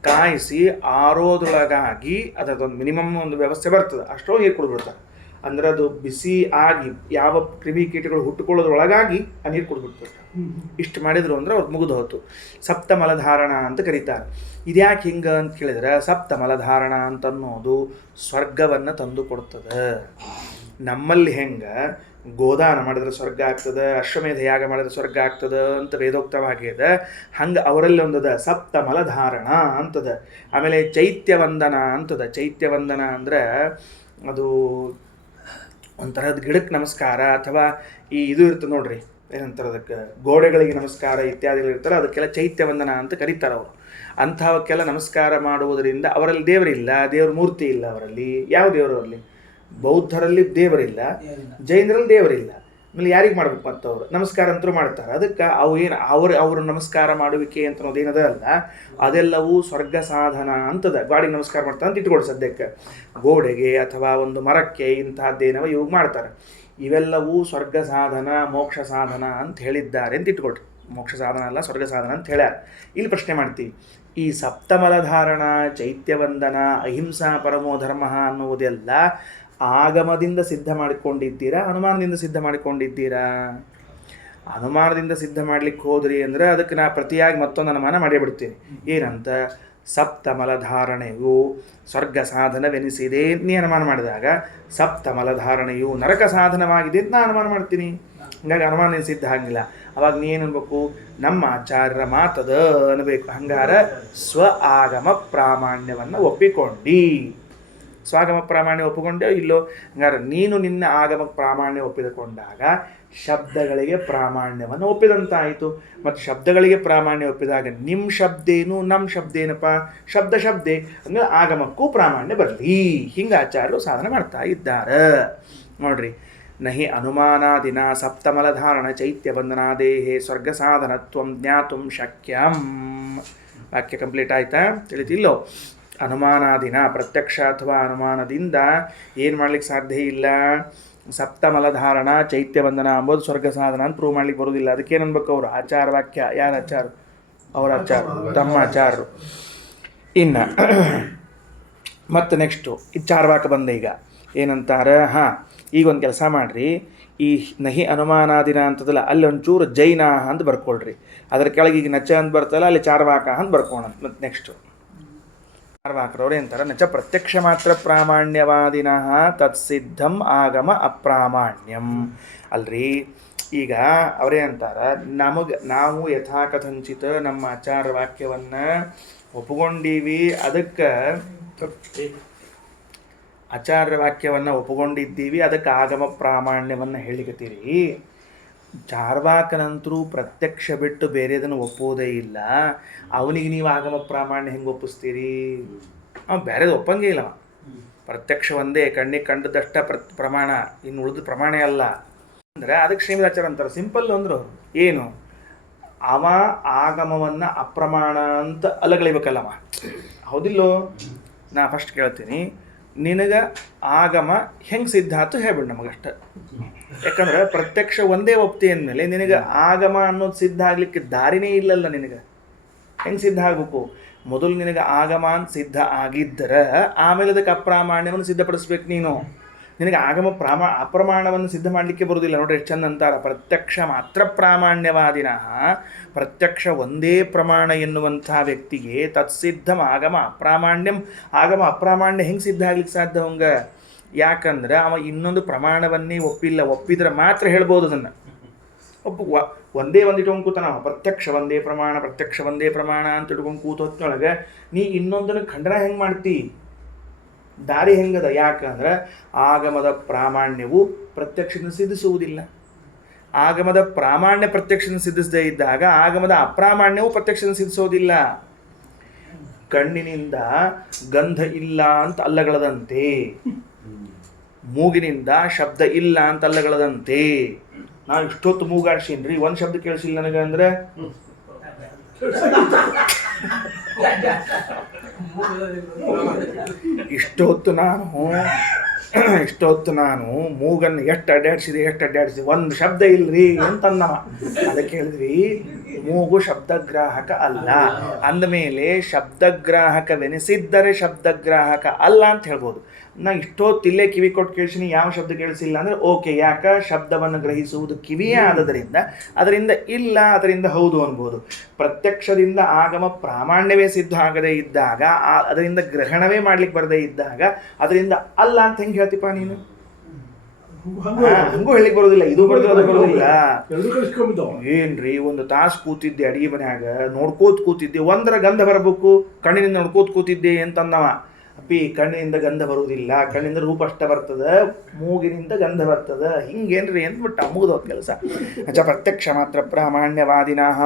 ಕಾಯಿಸಿ ಆರೋದ್ರೊಳಗಾಗಿ ಅದರದೊಂದು ಮಿನಿಮಮ್ ಒಂದು ವ್ಯವಸ್ಥೆ ಬರ್ತದೆ, ಅಷ್ಟೋ ನೀರು ಕುಡಿದ್ಬಿಡ್ತಾರೆ. ಅಂದರೆ ಅದು ಬಿಸಿ ಆಗಿ ಯಾವ ಕ್ರಿಮಿಕೀಟಗಳು ಹುಟ್ಟುಕೊಳ್ಳೋದ್ರೊಳಗಾಗಿ ಆ ನೀರು ಕುಡಿದ್ಬಿಡ್ತಾರೆ. ಇಷ್ಟು ಮಾಡಿದ್ರು ಅಂದ್ರೆ ಅವ್ರು ಮುಗಿದು ಹೋಯ್ತು. ಸಪ್ತ ಮಲಧಾರಣ ಅಂತ ಕರೀತಾರೆ. ಇದ್ಯಾಕೆ ಹಿಂಗೆ ಅಂತ ಕೇಳಿದ್ರೆ, ಸಪ್ತ ಮಲಧಾರಣ ಅಂತ ಅನ್ನೋದು ಸ್ವರ್ಗವನ್ನು ತಂದು ಕೊಡ್ತದೆ. ನಮ್ಮಲ್ಲಿ ಹೆಂಗೆ ಗೋದಾನ ಮಾಡಿದ್ರೆ ಸ್ವರ್ಗ ಆಗ್ತದೆ, ಅಶ್ವಮೇಧ ಯಾಗ ಮಾಡಿದ್ರೆ ಸ್ವರ್ಗ ಆಗ್ತದೆ ಅಂತ ವೇದೋಕ್ತವಾಗಿದೆ, ಹಂಗೆ ಅವರಲ್ಲಿ ಒಂದದ ಸಪ್ತ ಮಲಧಾರಣ ಅಂತದ. ಆಮೇಲೆ ಚೈತ್ಯವಂದನ ಅಂತದ. ಚೈತ್ಯವಂದನ ಅಂದರೆ ಅದು ಒಂಥರದ ಗಿಡಕ್ಕೆ ನಮಸ್ಕಾರ, ಅಥವಾ ಇದು ಇರ್ತದೆ ನೋಡ್ರಿ, ಏನಂತಾರೆ ಅದಕ್ಕೆ, ಗೋಡೆಗಳಿಗೆ ನಮಸ್ಕಾರ ಇತ್ಯಾದಿಗಳು ಇರ್ತಾರೆ, ಅದಕ್ಕೆಲ್ಲ ಚೈತ್ಯವಂದನ ಅಂತ ಕರೀತಾರೆ ಅವರು. ಅಂಥವಕ್ಕೆಲ್ಲ ನಮಸ್ಕಾರ ಮಾಡುವುದರಿಂದ ಅವರಲ್ಲಿ ದೇವರಿಲ್ಲ, ದೇವ್ರ ಮೂರ್ತಿ ಇಲ್ಲ ಅವರಲ್ಲಿ. ಯಾವ ದೇವರು? ಅಲ್ಲಿ ಬೌದ್ಧರಲ್ಲಿ ದೇವರಿಲ್ಲ, ಜೈನರಲ್ಲಿ ದೇವರಿಲ್ಲ. ಆಮೇಲೆ ಯಾರಿಗೆ ಮಾಡ್ಬೇಕು? ಮತ್ತು ಅವರು ನಮಸ್ಕಾರ ಅಂತರೂ ಮಾಡ್ತಾರೆ. ಅದಕ್ಕೆ ಅವು ಏನು ಅವ್ರ ನಮಸ್ಕಾರ ಮಾಡುವಿಕೆ ಅಂತ ಅನ್ನೋದೇನದ ಅಲ್ಲ, ಅದೆಲ್ಲವೂ ಸ್ವರ್ಗ ಸಾಧನ ಅಂತದ. ಗಾಡಿಗೆ ನಮಸ್ಕಾರ ಮಾಡ್ತಾರೆ ಅಂತ ಇಟ್ಕೊಡಿ ಸದ್ಯಕ್ಕೆ. ಗೋಡೆಗೆ ಅಥವಾ ಒಂದು ಮರಕ್ಕೆ ಇಂತಹದ್ದೇನವ ಇವಾಗ ಮಾಡ್ತಾರೆ. ಇವೆಲ್ಲವೂ ಸ್ವರ್ಗ ಸಾಧನ, ಮೋಕ್ಷ ಸಾಧನ ಅಂತ ಹೇಳಿದ್ದಾರೆ ಅಂತ ಇಟ್ಕೊಳ್ರಿ. ಮೋಕ್ಷ ಸಾಧನ ಅಲ್ಲ, ಸ್ವರ್ಗ ಸಾಧನ ಅಂತ ಹೇಳ್ಯಾರ. ಇಲ್ಲಿ ಪ್ರಶ್ನೆ ಮಾಡ್ತೀವಿ, ಈ ಸಪ್ತಮಲಧಾರಣ, ಚೈತ್ಯವಂದನ, ಅಹಿಂಸಾ ಪರಮೋ ಧರ್ಮ ಅನ್ನುವುದೆಲ್ಲ ಆಗಮದಿಂದ ಸಿದ್ಧ ಮಾಡಿಕೊಂಡಿದ್ದೀರಾ, ಅನುಮಾನದಿಂದ ಸಿದ್ಧ ಮಾಡಿಕೊಂಡಿದ್ದೀರಾ? ಅನುಮಾನದಿಂದ ಸಿದ್ಧ ಮಾಡ್ಲಿಕ್ಕೆ ಹೋದ್ರಿ ಅಂದರೆ ಅದಕ್ಕೆ ನಾ ಪ್ರತಿಯಾಗಿ ಮತ್ತೊಂದು ಅನುಮಾನ ಮಾಡಿಬಿಡ್ತೀನಿ. ಏನಂತ? ಸಪ್ತಮಲಧಾರಣೆಯು ಸ್ವರ್ಗ ಸಾಧನವೆನಿಸಿದೆ ನೀ ಅನುಮಾನ ಮಾಡಿದಾಗ, ಸಪ್ತಮಲಧಾರಣೆಯು ನರಕ ಸಾಧನವಾಗಿದೆ ಅಂತ ನಾನು ಅನುಮಾನ ಮಾಡ್ತೀನಿ. ಹಂಗಾಗಿ ಅನುಮಾನ ಸಿದ್ಧ ಆಗಿಲ್ಲ. ಅವಾಗ ನೀ ಏನು ಅನ್ಬೇಕು? ನಮ್ಮ ಆಚಾರ್ಯರ ಮಾತದ ಅನ್ಬೇಕು. ಹಂಗಾರ ಸ್ವ ಆಗಮ ಪ್ರಾಮಾಣ್ಯವನ್ನು ಒಪ್ಪಿಕೊಂಡಿ. ಸ್ವಾಗಮ ಪ್ರಾಮಾಣ್ಯ ಒಪ್ಪಿಕೊಂಡೆ ಇಲ್ಲೋ? ಹಂಗಾರೆ ನೀನು ನಿನ್ನ ಆಗಮ ಪ್ರಾಮಾಣ್ಯ ಒಪ್ಪಿಕೊಂಡಾಗ ಶಬ್ದಗಳಿಗೆ ಪ್ರಾಮಾಣ್ಯವನ್ನು ಒಪ್ಪಿದಂತಾಯಿತು. ಮತ್ತು ಶಬ್ದಗಳಿಗೆ ಪ್ರಾಮಾಣ್ಯ ಒಪ್ಪಿದಾಗ ನಿಮ್ಮ ಶಬ್ದೇನು ನಮ್ಮ ಶಬ್ದೇನಪ್ಪ? ಶಬ್ದೇ ಅಂದರೆ ಆಗಮಕ್ಕೂ ಪ್ರಾಮಾಣ್ಯ ಬರಲಿ. ಹಿಂಗೆ ಆಚಾರ್ಯರು ಸಾಧನೆ ಮಾಡ್ತಾ ಇದ್ದಾರೆ ನೋಡ್ರಿ. ನಹಿ ಅನುಮಾನಾದಿನ ಸಪ್ತಮಲಧಾರಣ ಚೈತ್ಯವಂದನಾದೇಹೇ ಸ್ವರ್ಗ ಸಾಧನತ್ವಂ ಜ್ಞಾತುಂ ಶಕ್ಯಂ. ವಾಕ್ಯ ಕಂಪ್ಲೀಟ್ ಆಯ್ತಾ? ತಿಳಿತಿಲ್ಲೋ? ಅನುಮಾನಾದಿನ, ಪ್ರತ್ಯಕ್ಷ ಅಥವಾ ಅನುಮಾನದಿಂದ ಏನು ಮಾಡ್ಲಿಕ್ಕೆ ಸಾಧ್ಯ ಇಲ್ಲ. ಸಪ್ತಮಲಧಾರಣ ಚೈತ್ಯವಂದನ ಅಂಬೋದು ಸ್ವರ್ಗ ಸಾಧನ ಅಂತ ಪ್ರೂವ್ ಮಾಡ್ಲಿಕ್ಕೆ ಬರೋದಿಲ್ಲ. ಅದಕ್ಕೇನು ಅನ್ಬೇಕು? ಅವರು ಆಚಾರ ವಾಕ್ಯ. ಯಾರು ಆಚಾರ? ಅವರ ಆಚಾರ, ತಮ್ಮ ಆಚಾರರು. ಇನ್ನು ಮತ್ತು ನೆಕ್ಸ್ಟು ಈ ಚಾರ್ವಾಕ ಬಂದ. ಈಗ ಏನಂತಾರೆ? ಈಗ ಒಂದು ಕೆಲಸ ಮಾಡಿರಿ, ಈ ನಹಿ ಅನುಮಾನಾದಿನ ಅಂತದಲ್ಲ, ಅಲ್ಲಿ ಒಂಚೂರು ಜೈನ ಅಂತ ಬರ್ಕೊಳ್ರಿ. ಅದ್ರ ಕೆಳಗೆ ಈಗ ನಚ ಅಂತ ಬರ್ತಲ್ಲ, ಅಲ್ಲಿ ಚಾರ್ವಾಕ ಅಂತ ಬರ್ಕೋಣ. ಮತ್ತು ನೆಕ್ಸ್ಟು ಚಾರ್ವಾಕರವ್ರು ಏನಂತಾರೆ? ನಚ ಪ್ರತ್ಯಕ್ಷ ಮಾತ್ರ ಪ್ರಾಮಾಣ್ಯವಾದಿನಃ ತತ್ಸಿದ್ಧಂ ಆಗಮ ಅಪ್ರಾಮಾಣ್ಯಂ. ಅಲ್ರಿ, ಈಗ ಅವರೇ ಅಂತಾರೆ, ನಾವು ಯಥಾಕಥಂಚಿತ ನಮ್ಮ ಆಚಾರ ವಾಕ್ಯವನ್ನು ಒಪ್ಪಿಕೊಂಡೀವಿ, ಅದಕ್ಕೆ ಆಚಾರ್ಯ ವಾಕ್ಯವನ್ನು ಒಪ್ಪಿಕೊಂಡಿದ್ದೀವಿ, ಅದಕ್ಕೆ ಆಗಮ ಪ್ರಾಮಾಣ್ಯವನ್ನು ಹೇಳಿಕತ್ತೀರಿ. ಚಾರ್ವಾಕನಂತರೂ ಪ್ರತ್ಯಕ್ಷ ಬಿಟ್ಟು ಬೇರೆದನ್ನು ಒಪ್ಪುವುದೇ ಇಲ್ಲ. ಅವನಿಗೆ ನೀವು ಆಗಮ ಪ್ರಾಮಾಣ್ಯ ಹೆಂಗೆ ಒಪ್ಪಿಸ್ತೀರಿ? ಬೇರೆದು ಒಪ್ಪಂಗೆ ಇಲ್ಲ. ಪ್ರತ್ಯಕ್ಷ ಒಂದೇ, ಕಣ್ಣಿಗೆ ಕಂಡದಷ್ಟ ಪ್ರಮಾಣ, ಇನ್ನು ಉಳಿದ ಪ್ರಮಾಣ ಅಲ್ಲ ಅಂದರೆ ಅದಕ್ಕೆ ಶ್ರೀಮದಾಚಾರ್ಯ ಅಂತಾರೆ. ಸಿಂಪಲ್ ಅಂದರು ಏನು, ಅವ ಆಗಮವನ್ನು ಅಪ್ರಮಾಣ ಅಂತ ಅಲ್ಲಗಳಿಬೇಕಲ್ಲವ, ಹೌದಿಲ್ಲೋ? ನಾ ಫಸ್ಟ್ ಕೇಳ್ತೀನಿ, ನಿನಗೆ ಆಗಮ ಹೆಂಗೆ ಸಿದ್ಧ ಆಯ್ತು ಹೇಳ್ಬಿಡು ನಮಗಷ್ಟ. ಯಾಕಂದ್ರೆ ಪ್ರತ್ಯಕ್ಷ ಒಂದೇ ಒಪ್ತಿ ಅಂದಮೇಲೆ ನಿನಗೆ ಆಗಮ ಅನ್ನೋದು ಸಿದ್ಧ ಆಗ್ಲಿಕ್ಕೆ ದಾರಿನೇ ಇಲ್ಲಲ್ಲ. ನಿನಗೆ ಹೆಂಗೆ ಸಿದ್ಧ ಆಗಬೇಕು? ಮೊದಲು ನಿನಗೆ ಆಗಮ ಅಂತ ಸಿದ್ಧ ಆಗಿದ್ದರೆ ಆಮೇಲೆ ಅದಕ್ಕೆ ಅಪ್ರಾಮಾಣ್ಯವನ್ನು ಸಿದ್ಧಪಡಿಸ್ಬೇಕು ನೀನು. ನಿನಗೆ ಆಗಮ ಅಪ್ರಮಾಣವನ್ನು ಸಿದ್ಧ ಮಾಡಲಿಕ್ಕೆ ಬರೋದಿಲ್ಲ. ನೋಡ್ರಿ ಎಷ್ಟು ಚಂದ ಅಂತಾರೆ, ಪ್ರತ್ಯಕ್ಷ ಮಾತ್ರ ಪ್ರಾಮಾಣ್ಯವಾದಿನಃ. ಪ್ರತ್ಯಕ್ಷ ಒಂದೇ ಪ್ರಮಾಣ ಎನ್ನುವಂಥ ವ್ಯಕ್ತಿಗೆ ತತ್ಸಿದ್ಧಂ ಆಗಮ ಅಪ್ರಾಮಾಣ್ಯಂ. ಆಗಮ ಅಪ್ರಾಮಾಣ್ಯ ಹೆಂಗೆ ಸಿದ್ಧ ಆಗ್ಲಿಕ್ಕೆ ಸಾಧ್ಯ ಅವಂಗ? ಯಾಕಂದ್ರೆ ಅವ ಇನ್ನೊಂದು ಪ್ರಮಾಣವನ್ನೇ ಒಪ್ಪಿಲ್ಲ. ಒಪ್ಪಿದ್ರೆ ಮಾತ್ರ ಹೇಳ್ಬೋದು ಅದನ್ನು. ಒಂದೇ ಒಂದು ಇಟ್ಕೊಂಡು ಕೂತ ನಾವು ಪ್ರತ್ಯಕ್ಷ ಒಂದೇ ಪ್ರಮಾಣ, ಪ್ರತ್ಯಕ್ಷ ಒಂದೇ ಪ್ರಮಾಣ ಅಂತ ಇಟ್ಕೊಂಡು ಕೂತ ಹೊತ್ತಿನೊಳಗೆ ನೀ ಇನ್ನೊಂದನ್ನು ಖಂಡನ ಹೆಂಗೆ ಮಾಡ್ತಿ? ದಾರಿ ಹೆಂಗದ? ಯಾಕಂದ್ರೆ ಆಗಮದ ಪ್ರಾಮಾಣ್ಯವು ಪ್ರತ್ಯಕ್ಷನ ಸಿದ್ಧಿಸುವುದಿಲ್ಲ. ಆಗಮದ ಪ್ರಾಮಾಣ್ಯ ಪ್ರತ್ಯಕ್ಷನ ಸಿದ್ಧಿಸದೇ ಇದ್ದಾಗ ಆಗಮದ ಅಪ್ರಾಮಾಣ್ಯವು ಪ್ರತ್ಯಕ್ಷನ ಸಿದ್ಧಿಸೋದಿಲ್ಲ. ಕಣ್ಣಿನಿಂದ ಗಂಧ ಇಲ್ಲ ಅಂತ ಅಲ್ಲಗಳದಂತೆ, ಮೂಗಿನಿಂದ ಶಬ್ದ ಇಲ್ಲ ಅಂತ ಅಲ್ಲಗಳದಂತೆ. ನಾನು ಇಷ್ಟೊತ್ತು ಮೂಗಾಡ್ಸೀನ್ರಿ, ಒಂದು ಶಬ್ದ ಕೇಳಿಸಿಲ್ಲ ನನಗೆ ಅಂದ್ರೆ ಇಷ್ಟೊತ್ತು ನಾನು ಮೂಗನ್ನು ಎಷ್ಟು ಅಡ್ಡಾಡಿಸಿದೆ ಒಂದು ಶಬ್ದ ಇಲ್ರಿ ಅಂತನ್ನವ. ಅದಕ್ಕೆ ಹೇಳಿದ್ರಿ ಮೂಗು ಶಬ್ದಗ್ರಾಹಕ ಅಲ್ಲ ಅಂದಮೇಲೆ ಶಬ್ದಗ್ರಾಹಕವೆನಿಸಿದ್ದರೆ ಶಬ್ದಗ್ರಾಹಕ ಅಲ್ಲ ಅಂತ ಹೇಳ್ಬೋದು. ನಾ ಇಷ್ಟೊತ್ತಿಲ್ಲೇ ಕಿವಿ ಕೊಟ್ಟು ಕೇಳಿಸಿನಿ, ಯಾವ ಶಬ್ದ ಕೇಳಿಸಿಲ್ಲ ಅಂದರೆ ಓಕೆ, ಯಾಕೆ ಶಬ್ದವನ್ನು ಗ್ರಹಿಸುವುದು ಕಿವಿಯೇ ಆದದರಿಂದ ಅದರಿಂದ ಇಲ್ಲ, ಅದರಿಂದ ಹೌದು ಅನ್ಬೋದು. ಪ್ರತ್ಯಕ್ಷದಿಂದ ಆಗಮ ಪ್ರಾಮಾಣ್ಯವೇ ಸಿದ್ಧ ಆಗದೇ ಇದ್ದಾಗ, ಅದರಿಂದ ಗ್ರಹಣವೇ ಮಾಡ್ಲಿಕ್ಕೆ ಬರದೇ ಇದ್ದಾಗ ಅದರಿಂದ ಅಲ್ಲ ಅಂತ ಹೆಂಗೆ ಹೇಳ್ತೀಪ ನೀನು? ಹಂಗೂ ಹೇಳಿಕ್ ಬರೋದಿಲ್ಲ, ಇದು ಬರೋದಿಲ್ಲ, ಅದು ಬರೋದಿಲ್ಲ. ಏನ್ರಿ ಒಂದು ತಾಸು ಕೂತಿದ್ದೆ ಅಡಿಗೆ ಮನ್ಯಾಗ, ನೋಡ್ಕೋತ ಕೂತಿದ್ದೆ, ಒಂದರ ಗಂಧ ಬರಬೇಕು, ಕಣ್ಣಿನಿಂದ ನೋಡ್ಕೋತ ಕೂತಿದ್ದೆ ಅಂತಂದವ. ಅಪ್ಪಿ ಕಣ್ಣಿನಿಂದ ಗಂಧ ಬರುವುದಿಲ್ಲ, ಕಣ್ಣಿಂದ ರೂಪ ಅಷ್ಟ ಬರ್ತದೆ, ಮೂಗಿನಿಂದ ಗಂಧ ಬರ್ತದೆ, ಹಿಂಗೇನ್ರಿ ಅಂದ್ಬಿಟ್ಟ ಮುಗಿದೋದ್ ಕೆಲಸ. ಅಚ ಪ್ರತ್ಯಕ್ಷ ಮಾತ್ರ ಪ್ರಾಮಾಣ್ಯವಾದಿನಃ